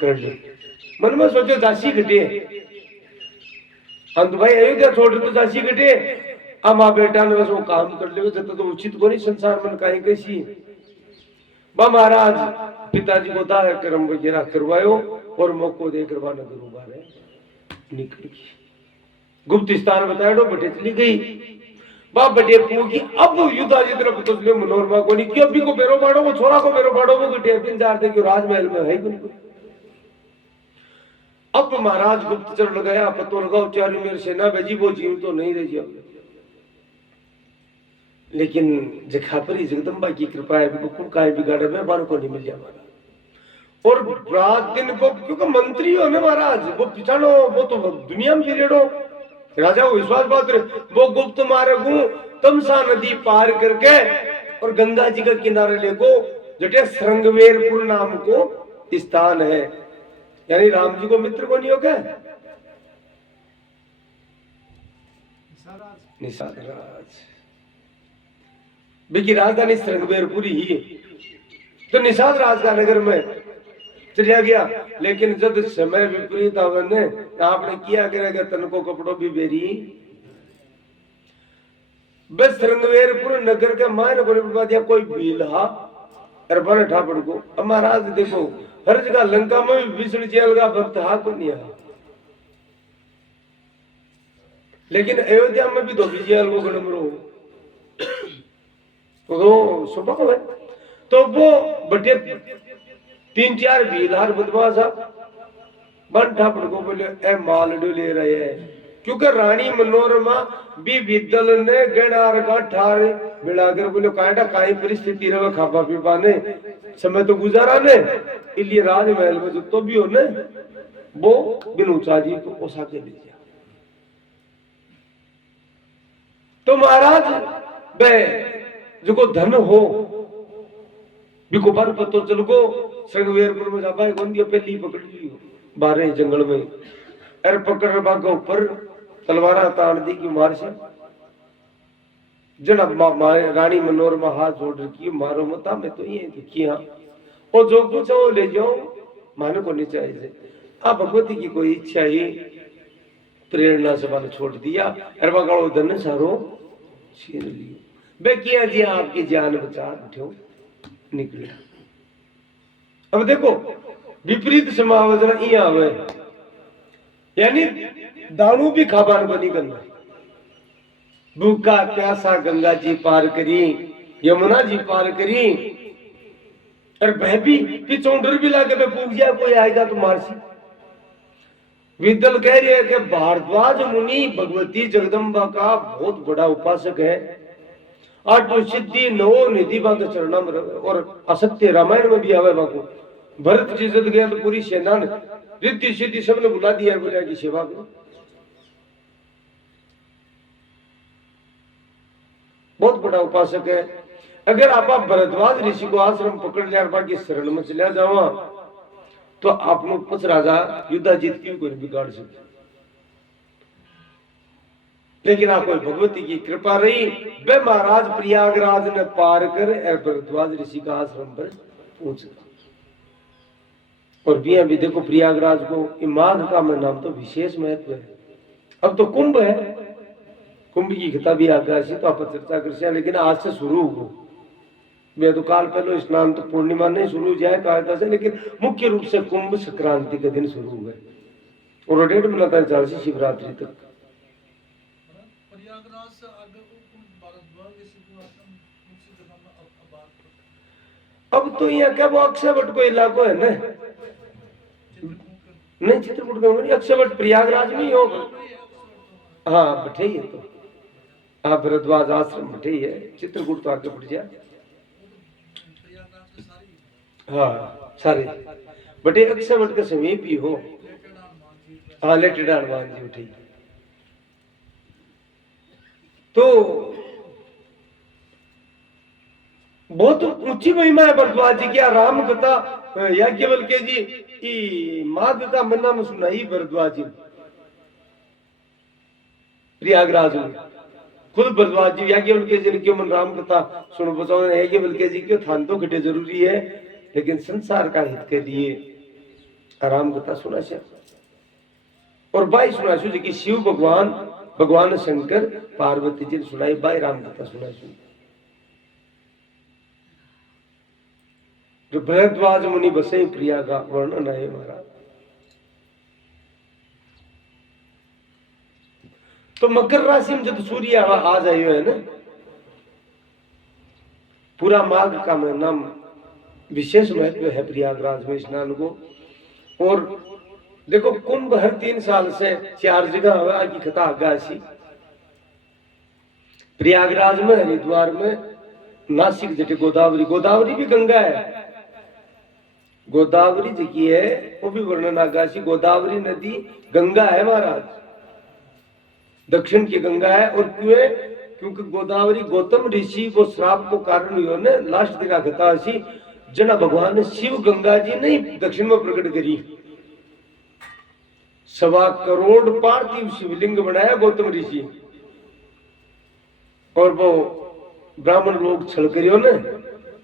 कर ले मन में सोचो दासी घटे अंत भाई अयोध्या छोड़ तो दासी घटे अब माँ बेटा ने बस वो काम कर ले जब तो उचित को नहीं संसार मन कहीं कैसी बा महाराज पिताजी को दाय कर्म वगैरह करवायो और मौको दे करवा न करूँ बारे निकल गई गुप्त स्थान बताया दो बटे चली गई बाप बटे पूगी अब युद्धा जी तरफ तो ले मनोरमा को नहीं क्यों भी को बेरो बाड़ो वो छोरा को बेरो बाड़ो वो गटे बिन जार दे क्यों राजमहल में है कोई अब महाराज गुप्तचर लगाया पतो लगाओ चारों मेरे सेना भेजी वो जीव तो नहीं रही अब लेकिन जखापरी जगदम्बा की कृपा है बिल्कुल काय बिगाड़े में बार को नहीं मिल जाए महाराज और रात दिन को क्योंकि मंत्री हो ना महाराज वो पिछाड़ो वो तो दुनिया में फिरेड़ो राजा को विश्वास बात वो गुप्त मार्ग तमसा नदी पार करके और गंगा जी का किनारे लेको जटे श्रृंगवेरपुर नाम को स्थान है यानी राम जी को मित्र को नहीं हो क्या निषाद राज बिकी राजधानी श्रृंगवेरपुर ही है तो निषाद राज का नगर में चलिया गया लेकिन जब समय विपरीत आवने आपने किया करेगा तन को कपड़ों भी बेरी बस श्रृंगवेरपुर नगर के मान को निपटा दिया कोई बीला और बने ठाकुर को अब महाराज देखो हर जगह लंका में भी विष्णु जेल का भक्त हा को नहीं है लेकिन अयोध्या में भी तो विजयल को गणम रो तो स्वभाव है तो वो बटे 3-4 भीलार बदमाशा बन ठाकुर को बोले ए मालडो ले रहे हैं क्योंकि रानी मनोरमा भी विदल ने गणार का ठार मिलाकर बोले कांटा काई परिस्थिति रहे खापा पीपा ने समय तो गुजारा ने इसलिए राजमहल में जो तो भी हो ने वो बिन ऊंचा जी को ओसा के ले दिया तो महाराज बे जो को धन हो बिको पर पतो चल को श्रृंगवेरपुर में जाबा कौन दिया पहली पकड़ ली बारे जंगल में अरे पकड़ बागा ऊपर तलवारा तान दी की मार से जन रानी मनोरमा हाथ जोड़ रखी मारो मता मैं तो ये तो किया और जो कुछ वो ले जाओ मानो को नहीं चाहिए आप भगवती की कोई इच्छा ही प्रेरणा से मैंने छोड़ दिया अरे बगाड़ो धन सारो छीन लियो बे किया जी आपकी जान बचा उठो निकले अब देखो विपरीत समावचन ये आवे यानी दानू भी खाबान बनी करना भूखा प्यासा गंगा जी पार करी यमुना जी पार करी और वह भी पिछोंडर भी लाके पे पूछ जाए कोई आएगा तो मारसी विदल कह रही है कि भारद्वाज मुनि भगवती जगदम्बा का बहुत बड़ा उपासक है आठ सिद्धि नवो निधि बाग चरणा में और असत्य रामायण में भी आवे बाको भरत जी जद गया तो पूरी सेना ने रिद्धि सिद्धि सबने बुला दिया है बोले की सेवा करो बहुत बड़ा उपासक है अगर आप भरद्वाज ऋषि को आश्रम पकड़ लिया बाकी शरण में चला जावा तो आप लोग कुछ राजा युद्ध जीत क्यों कोई बिगाड़ सकते लेकिन आप कोई भगवती की कृपा रही वे महाराज प्रयागराज ने पार कर भरद्वाज ऋषि का आश्रम पर पहुंच गया और भी देखो प्रयागराज को माघ का नाम तो विशेष महत्व है अब तो कुंभ है कुंभ की कथा भी आकाशी तो आप चर्चा कर लेकिन आज से शुरू हो मैं तो काल पहले स्नान तो पूर्णिमा नहीं शुरू जाए कहा से, लेकिन मुख्य रूप से कुंभ संक्रांति के दिन शुरू हुए और 1.5 महीना तक चल सी शिवरात्रि तक। प्रयागराज से आगे भारतवर्ष के आश्रम मुझसे जगह में अब अब तो यहाँ क्या वो अक्षयवट को इलाको है ना, नहीं चित्रकूट में अक्षयवट प्रयागराज में ही होगा। हाँ बैठे ही है, तो हाँ भरद्वाज आश्रम बैठे ही है, चित्रकूट तो आगे बढ़ जाए। हाँ सारे बटे अक्षयवट के समीप ही हो। हाँ लेटेड हनुमान जी उठे। तो बहुत ऊंची महिमा है भरद्वाज जी की। राम कथा याज्ञवल्क्य जी माघ का महीना में सुनाई भरद्वाज जी प्रयागराज में। खुद भरद्वाज जी याज्ञवल्क्य जी ने क्यों मन राम कथा सुनो बचाओ, याज्ञवल्क्य जी क्यों थान तो घटे जरूरी है, लेकिन संसार का हित के लिए राम कथा सुना से। और बाई सुना जी की शिव भगवान शंकर पार्वती जी ने सुनाई, बाई राम कथा सुना सुन। जो भरद्वाज मुनि बसे प्रिया का वर्णन है हमारा। तो मकर राशि में जब सूर्य आ जाए है ना, पूरा माघ का महीना विशेष महत्व है प्रयागराज में स्नान को। और देखो कुंभ हर 3 साल से 4 जगह की कथा आगासी, प्रयागराज में, हरिद्वार में, नासिक जटे गोदावरी भी गंगा है। गोदावरी जी है वो भी वर्णन आगासी। गोदावरी नदी गंगा है महाराज, दक्षिण की गंगा है। और क्यों है? क्योंकि गोदावरी गौतम ऋषि को श्राप को कारण हुई ने लास्ट दिन कथा सी, जना भगवान ने शिव गंगा जी नहीं दक्षिण में प्रकट करी, 1.25 करोड़ पार्थिव शिवलिंग बनाया गौतम ऋषि। और वो ब्राह्मण लोग छल करियो ने,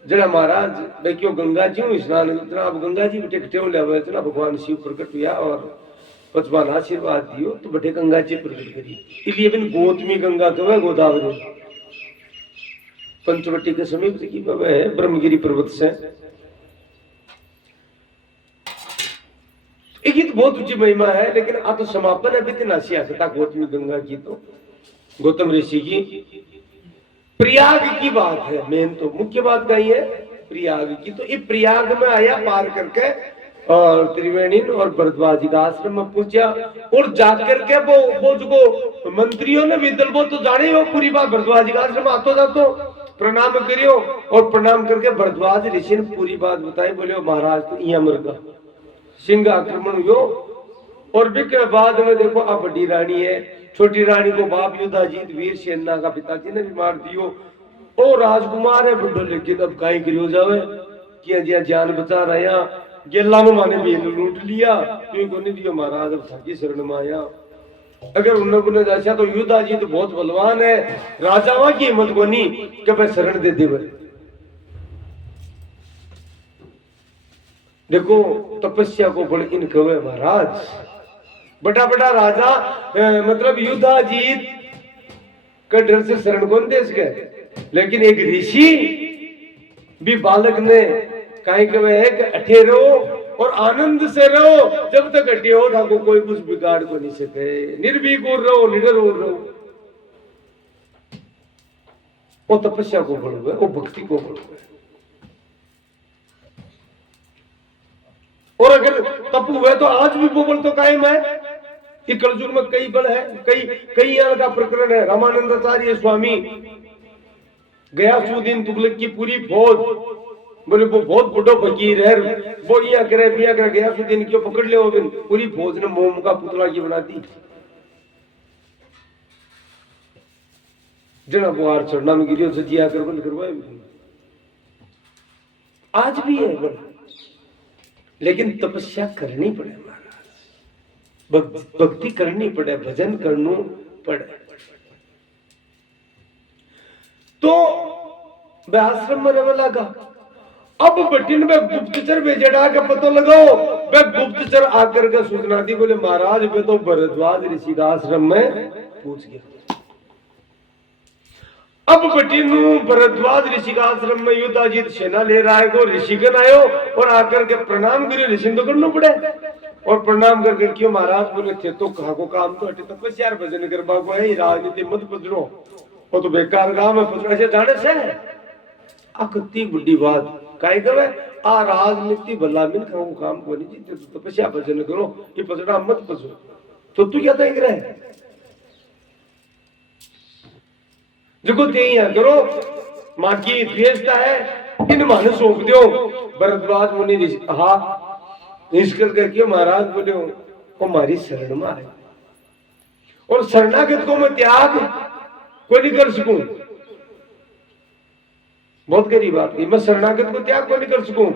जना महाराज देखियो गंगा जी में स्नान, जना अब गंगा जी बेटे कटे ले जना भगवान शिव प्रकट हुआ और पचवान आशीर्वाद दियो, तो बटे गंगा जी प्रकट करी। इसलिए बिन गौतमी गंगा कवे गोदावरी, पंचवटी के समीप की है ब्रह्मगिरी पर्वत से। एक तो बहुत ऊंची महिमा है, लेकिन आ तो समापन है बितनासिया कथा गौतमी गंगा की, तो गौतम ऋषि की। प्रयाग की बात है, मेन तो मुख्य बात कही है प्रयाग की। तो ये प्रयाग में आया पार करके और त्रिवेणी और भरद्वाज का आश्रम में पूछा, और जाकर के वो जो मंत्रियों ने विदल वो तो जाने हो पूरी बात, भरद्वाज का आश्रम आतो जातो प्रणाम करियो। और प्रणाम करके भरद्वाज ऋषि ने पूरी बात बताई, बोले महाराज तो यहाँ मर सिंह आक्रमण हुआ। और भी के बाद में देखो अब बड़ी रानी है, छोटी रानी को बाप युद्धाजीत वीर सेना का पिताजी ने भी मार दियो। और राजकुमार है बुढ़ो, लेकिन अब काई करियो जावे कि जान बचा रहा गेला में माने भी लूट लिया, क्यों को नहीं दियो महाराज अब थाकी शरण में आया। अगर उन्होंने जैसा तो युद्धाजीत बहुत बलवान है, राजावा की हिम्मत को नहीं कि भाई शरण दे दे। देखो तपस्या को बड़ इन कवे महाराज, बड़ा बड़ा राजा मतलब युद्धाजीत का डर से शरण कौन दे सके, लेकिन एक ऋषि भी बालक ने कहीं कहे है कि अठे रहो और आनंद से रहो, जब तक अटे हो ठाकुर कोई कुछ बिगाड़ को नहीं सके, निर्भीक रहो, निडर रहो। वो तपस्या को बढ़ गए, वो भक्ति को बढ़ गए। और अगर तप हुए तो आज भी वो बल तो कायम है कि कलयुग में कई बल है, कई यहाँ का प्रकरण है। रामानंदाचार्य स्वामी गयासुद्दीन तुगलक की पूरी फौज, बोले वो बहुत बड़ो फकीर है, वो यहाँ करे पिया करे गयासुद्दीन क्यों पकड़ ले, पूरी फौज ने मोम का पुतला की बना दी। जना बुआर चढ़ना में गिरियो सजिया कर बंद करवाए। आज भी है बल, लेकिन तपस्या करनी पड़े महाराज, भक्ति करनी पड़े, भजन करना पड़े। तो वह आश्रम में रहने लगा। अब बटिन में गुप्तचर भेजड़ा का पता लगाओ, वह गुप्तचर आकर के सूचना दी, बोले महाराज वे तो भरद्वाज ऋषि का आश्रम में पूछ गया। अब बटीनु भरद्वाज ऋषि का आश्रम में युद्धाजीत सेना ले रहा है, को ऋषिगण आयो और आकर के प्रणाम करे, ऋषि तो करना पड़े। और प्रणाम करके क्यों महाराज बोले थे तो कहा को काम तो हटे तपस्या भजन करवा को है, राजनीति मत पजरो, वो तो बेकार काम है, पजरा से जाने से अकती बुढ़ी बात काहे करे आ राजनीति भला मिल का काम को नहीं जीते, तो तपस्या भजन करो, ये पजरा मत पजरो। तो तू क्या देख रहा है, देखो ते करो, माँ की द्वेषता है, इन मान सौंप दो। भरद्वाज मुनि ऋषि हाँ इस करके क्यों महाराज बोले वो हमारी शरण में आए, और शरणागत को मैं त्याग कोई नहीं कर सकूं, बहुत गरीब बात की, मैं शरणागत को त्याग को नहीं कर सकूं,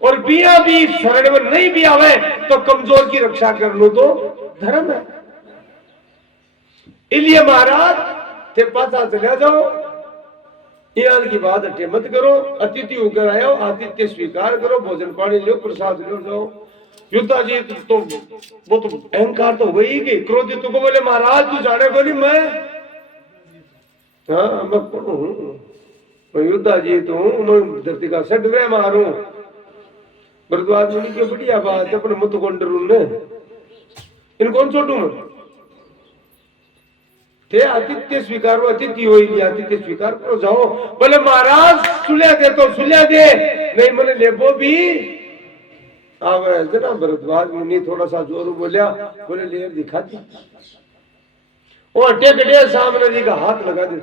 और बिया भी शरण में नहीं भी आवे तो कमजोर की रक्षा कर लो तो धर्म है। इसलिए महाराज ते पासा चले जाओ, यार की बात हटे मत करो, अतिथि होकर आयो, आतिथ्य स्वीकार करो, भोजन पानी लो, प्रसाद लो जाओ। युद्धाजी तो वो तो अहंकार तो वही कि क्रोधित को बोले महाराज तू जाने को नहीं, मैं हाँ मैं कौन हूँ, मैं युद्धाजी तो हूँ, मैं धरती का सट वे मारू। भरद्वाज मुनि की बढ़िया बात है, अपने मत कौन डरू ने, इन कौन छोटू मैं थे, आतिथ्य स्वीकार, अतिथि हो लिया, आतिथ्य स्वीकार करो जाओ। बोले महाराज सुलिया दे तो सुलिया दे, नहीं मैंने लेबो भी आवे जना। भरद्वाज मुनि थोड़ा सा जोर बोलिया, बोले ले दिखा दी, और टेकड़े सामने जी का हाथ लगा दे,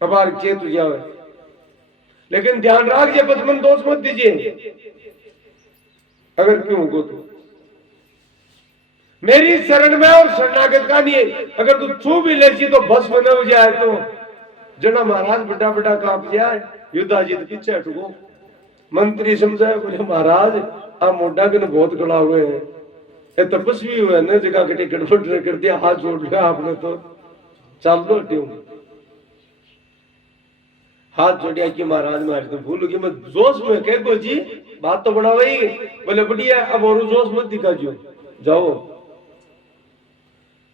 कबार चेत जावे, लेकिन ध्यान रख जे बचपन दोष मत दीजिए, अगर क्यों को तो मेरी शरण में और शरणागत का नहीं है, अगर तू छू भी लेची तो भस्म न हो जाए। तो जना महाराज बड़ा बड़ा कांप जाए, युद्धाजीत पीछे हटको, मंत्री समझाए बोले महाराज आ मोटा कन बहुत गड़ा हुए है, ये तपस्वी हुए न जगह कटे गड़बड़ कर दिया, हाथ जोड़ लिया आपने तो चल लो हटे, हाथ जोड़िया कि महाराज मारे तो भूल गई, मैं जोश में कह को जी बात तो बड़ा वही, बोले बढ़िया अब और जोश मत दिखा जो जाओ।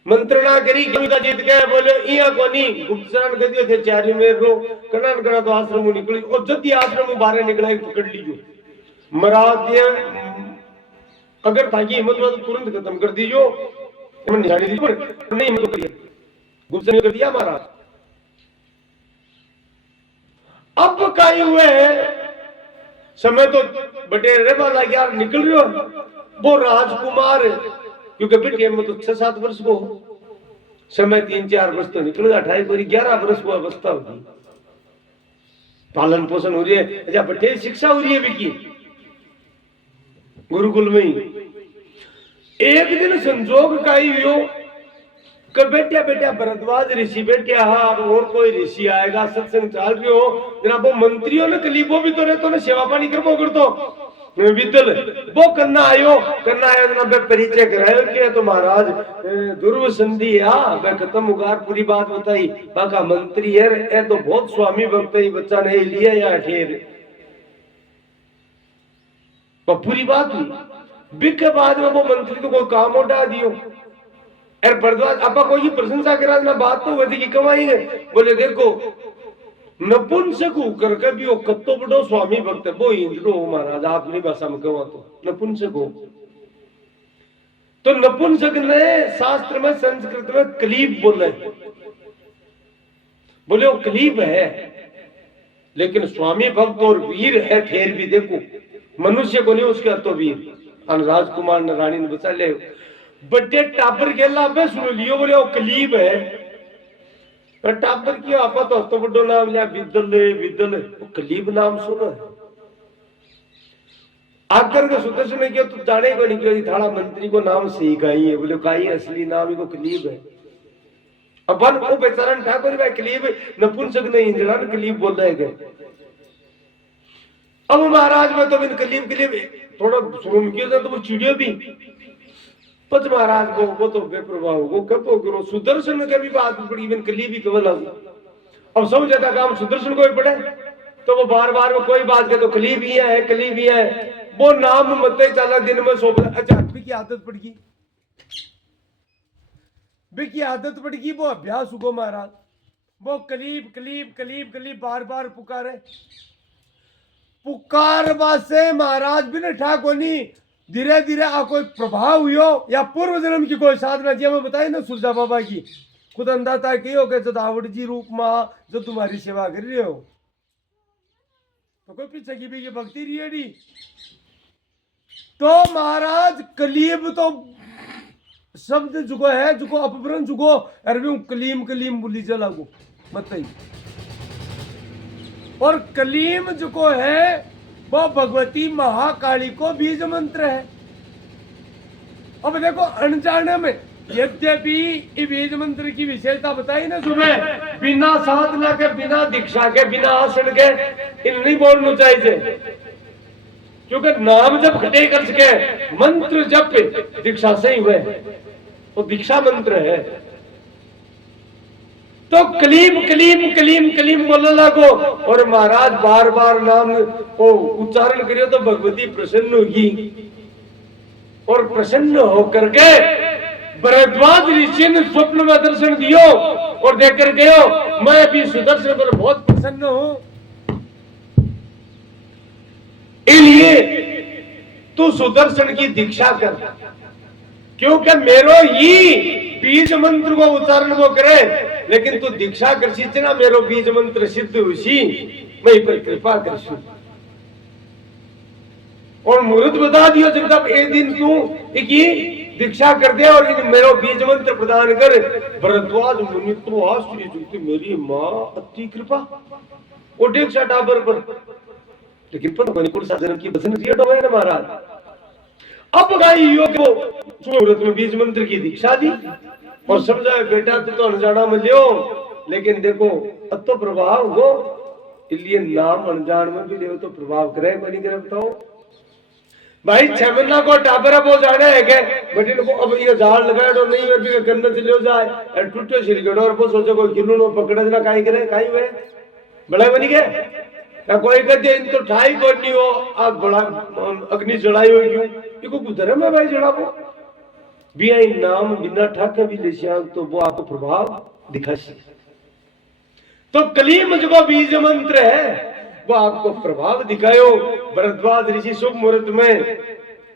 मंत्रणा करी जीत गए, बोले इया कोनी गुप्तचरण कर दियो थे चारी में रो कणन कणा तो आश्रम निकली, और जब आश्रम बाहर निकला पकड़ लीजो मरा दिए, अगर ताकि हिम्मत हुआ तो तुरंत खत्म कर दीजो, निशानी दी पर नहीं हिम्मत करिए, गुप्तचरण कर दिया महाराज। अब काई हुए समय तो बटे रे वाला यार निकल रहे हो, वो राजकुमार क्योंकि बेटे में तो 6-7 वर्ष को समय, 3-4 वर्ष तो निकल गया, 28-11 वर्ष को अवस्था होगी, पालन पोषण हो रही है, अच्छा बटे शिक्षा हो रही है भी की गुरुकुल में ही। एक दिन संजोग का ही हो कि बेटिया बेटिया भरद्वाज ऋषि बेटिया और कोई ऋषि आएगा, सत्संग चल रही हो जनाब, वो मंत्रियों ने कलीबो भी तो रहते सेवा पानी करबो कर दो विदल वो करना आयो जनाब, परिचय करायो कि तो महाराज ध्रुव संधि मैं खत्म उगार पूरी बात बताई, बाका मंत्री है ए तो बहुत स्वामी भक्त है, बच्चा नहीं लिया या ठेर तो पूरी बात हुई। बिक के बाद में वो मंत्री तो कोई काम उठा दियो, अरे भरद्वाज आपा कोई प्रशंसा करा ना, बात तो वही की कमाएंगे, बोले देखो नपुंसक होकर के भी वो कत्तो बड़ो स्वामी भक्त है, वो इंद्रो हो महाराज, आपकी भाषा में कहो तो नपुंसक हो। तो नपुंसक ने शास्त्र में संस्कृत में कलीब बोले, बोले वो कलीब है लेकिन स्वामी भक्त और वीर है, फिर भी देखो मनुष्य को नहीं उसके तो वीर। राजकुमार ने रानी ने बचा ले, बड़े टाबर के लाभे सुन लियो, बोले वो कलीब है, टाबर की आपा तो हस्तो बड़ो नाम लिया विदल वो कलीब नाम सुनो है। आकर के सुदर्शन ने किया तो जाने को नहीं किया, थाड़ा मंत्री को नाम सही गाई है, बोले गाई असली नाम ही को कलीब है। अब वो बेचारा ठाकुर भाई कलीब नपुंसक नहीं इंजड़ा कलीब बोल रहे गए। अब महाराज में तो बिन कलीब थोड़ा शुरू किया तो वो चिड़िया भी पच महाराज को वो तो बेप्रभाव हो कब करो, सुदर्शन के भी बात पड़ी बिन कलीबी कबल। अब सब ज्यादा काम सुदर्शन को भी पड़े, तो वो बार बार में कोई बात के तो कलीब ही है, वो नाम मत चला दिन में सो। अच्छा की आदत पड़ गई, की आदत पड़ गई, वो अभ्यास हुआ महाराज वो कलीब कलीब कलीब कलीब बार बार पुकारे। पुकार वासे महाराज भी ने ठाकोनी धीरे धीरे आ कोई प्रभाव हुयो या पूर्व जन्म की कोई साधना जी हमें बताई ना सुरजा बाबा की खुद अंदाता की हो के जदावट जी रूप में जो तुम्हारी सेवा कर रहे हो तो कोई पीछे की भी भक्ति रियडी तो महाराज कलीब तो शब्द जुगो है जुगो अपभ्रंश जुगो अरबी कलीम कलीम बोली चला को बताइए। और कलीम जुगो है वो भगवती महाकाली को बीज मंत्र है। अब देखो अनजाने में यद्यपि ये बीज मंत्र की विशेषता बताई ना सुबह बिना साधना के बिना दीक्षा के बिना आसन के इन नहीं बोलना चाहिए क्योंकि नाम जब खड़े कर सके मंत्र जब दीक्षा से ही हुए तो दीक्षा मंत्र है। तो कलीम कलीम कलीम कलीम बोलने लगो और महाराज बार बार नाम को उच्चारण करियो तो भगवती प्रसन्न होगी और प्रसन्न होकर के भरद्वाज ऋषि ने स्वप्न में दर्शन दियो और देखकर गयो मैं अभी सुदर्शन पर बहुत प्रसन्न हूं इसलिए तू सुदर्शन की दीक्षा कर क्योंकि मेरो ही बीज मंत्र को उच्चारण को करे लेकिन तू दीक्षा कर सी ना मेरो बीज मंत्र सिद्ध हुई मैं पर कृपा करसू और मुहूर्त बता दियो जब तक एक दिन तू की दीक्षा कर दे और इन मेरो बीज मंत्र प्रदान कर भरद्वाज मुनि तो आश्चर्य जुटे मेरी माँ अति कृपा वो दीक्षा टाबर पर लेकिन पता नहीं कौन सा जन्म की बसन रियट हो गया ना महाराज। अब गाई योग को मुहूर्त में बीज मंत्र की दीक्षा दी और समझाए बेटा तो अनजाना में लियो लेकिन देखो अब तो प्रभाव हो इसलिए नाम अनजान में भी लियो तो प्रभाव करे नहीं करे बताओ भाई 6 महीना को टाबर वो जाने है के बटी को अब ये जाल लगाए तो नहीं अभी गन्ने से लियो जाए और टूटे सिर गड़ो और वो सोचो कोई किलो नो पकड़े ना काई करे काई हुए बड़ा बनी के या कोई कहते इन तो ठाई को नहीं हो आप बड़ा अग्नि जलाई हो क्यों इको धर्म है भाई जड़ावो बिया नाम बिना ठाके भी ले तो वो आपको प्रभाव दिखा तो कलीम जो बीज मंत्र है वो आपको प्रभाव दिखायो। भरद्वाज ऋषि शुभ मुहूर्त में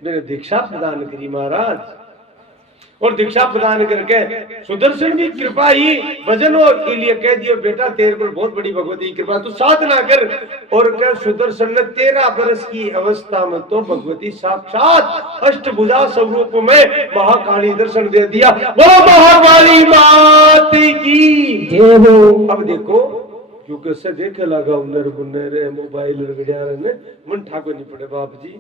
मैंने दीक्षा प्रदान करी महाराज और दीक्षा प्रदान करके सुदर्शन की कृपा ही भजन हो इसलिए कह दियो बेटा तेरे पर बहुत बड़ी भगवती की कृपा तू साधना कर और कह सुदर्शन ने 13 वर्ष की अवस्था में तो भगवती साक्षात अष्टभुजा स्वरूप में महाकाली दर्शन दे दिया। वो महाकाली मात की जय हो। अब देखो क्योंकि से देखे लगा उन्नर बुन्नर मोबाइल रगड़िया ने मन ठाको नहीं पड़े बाप जी।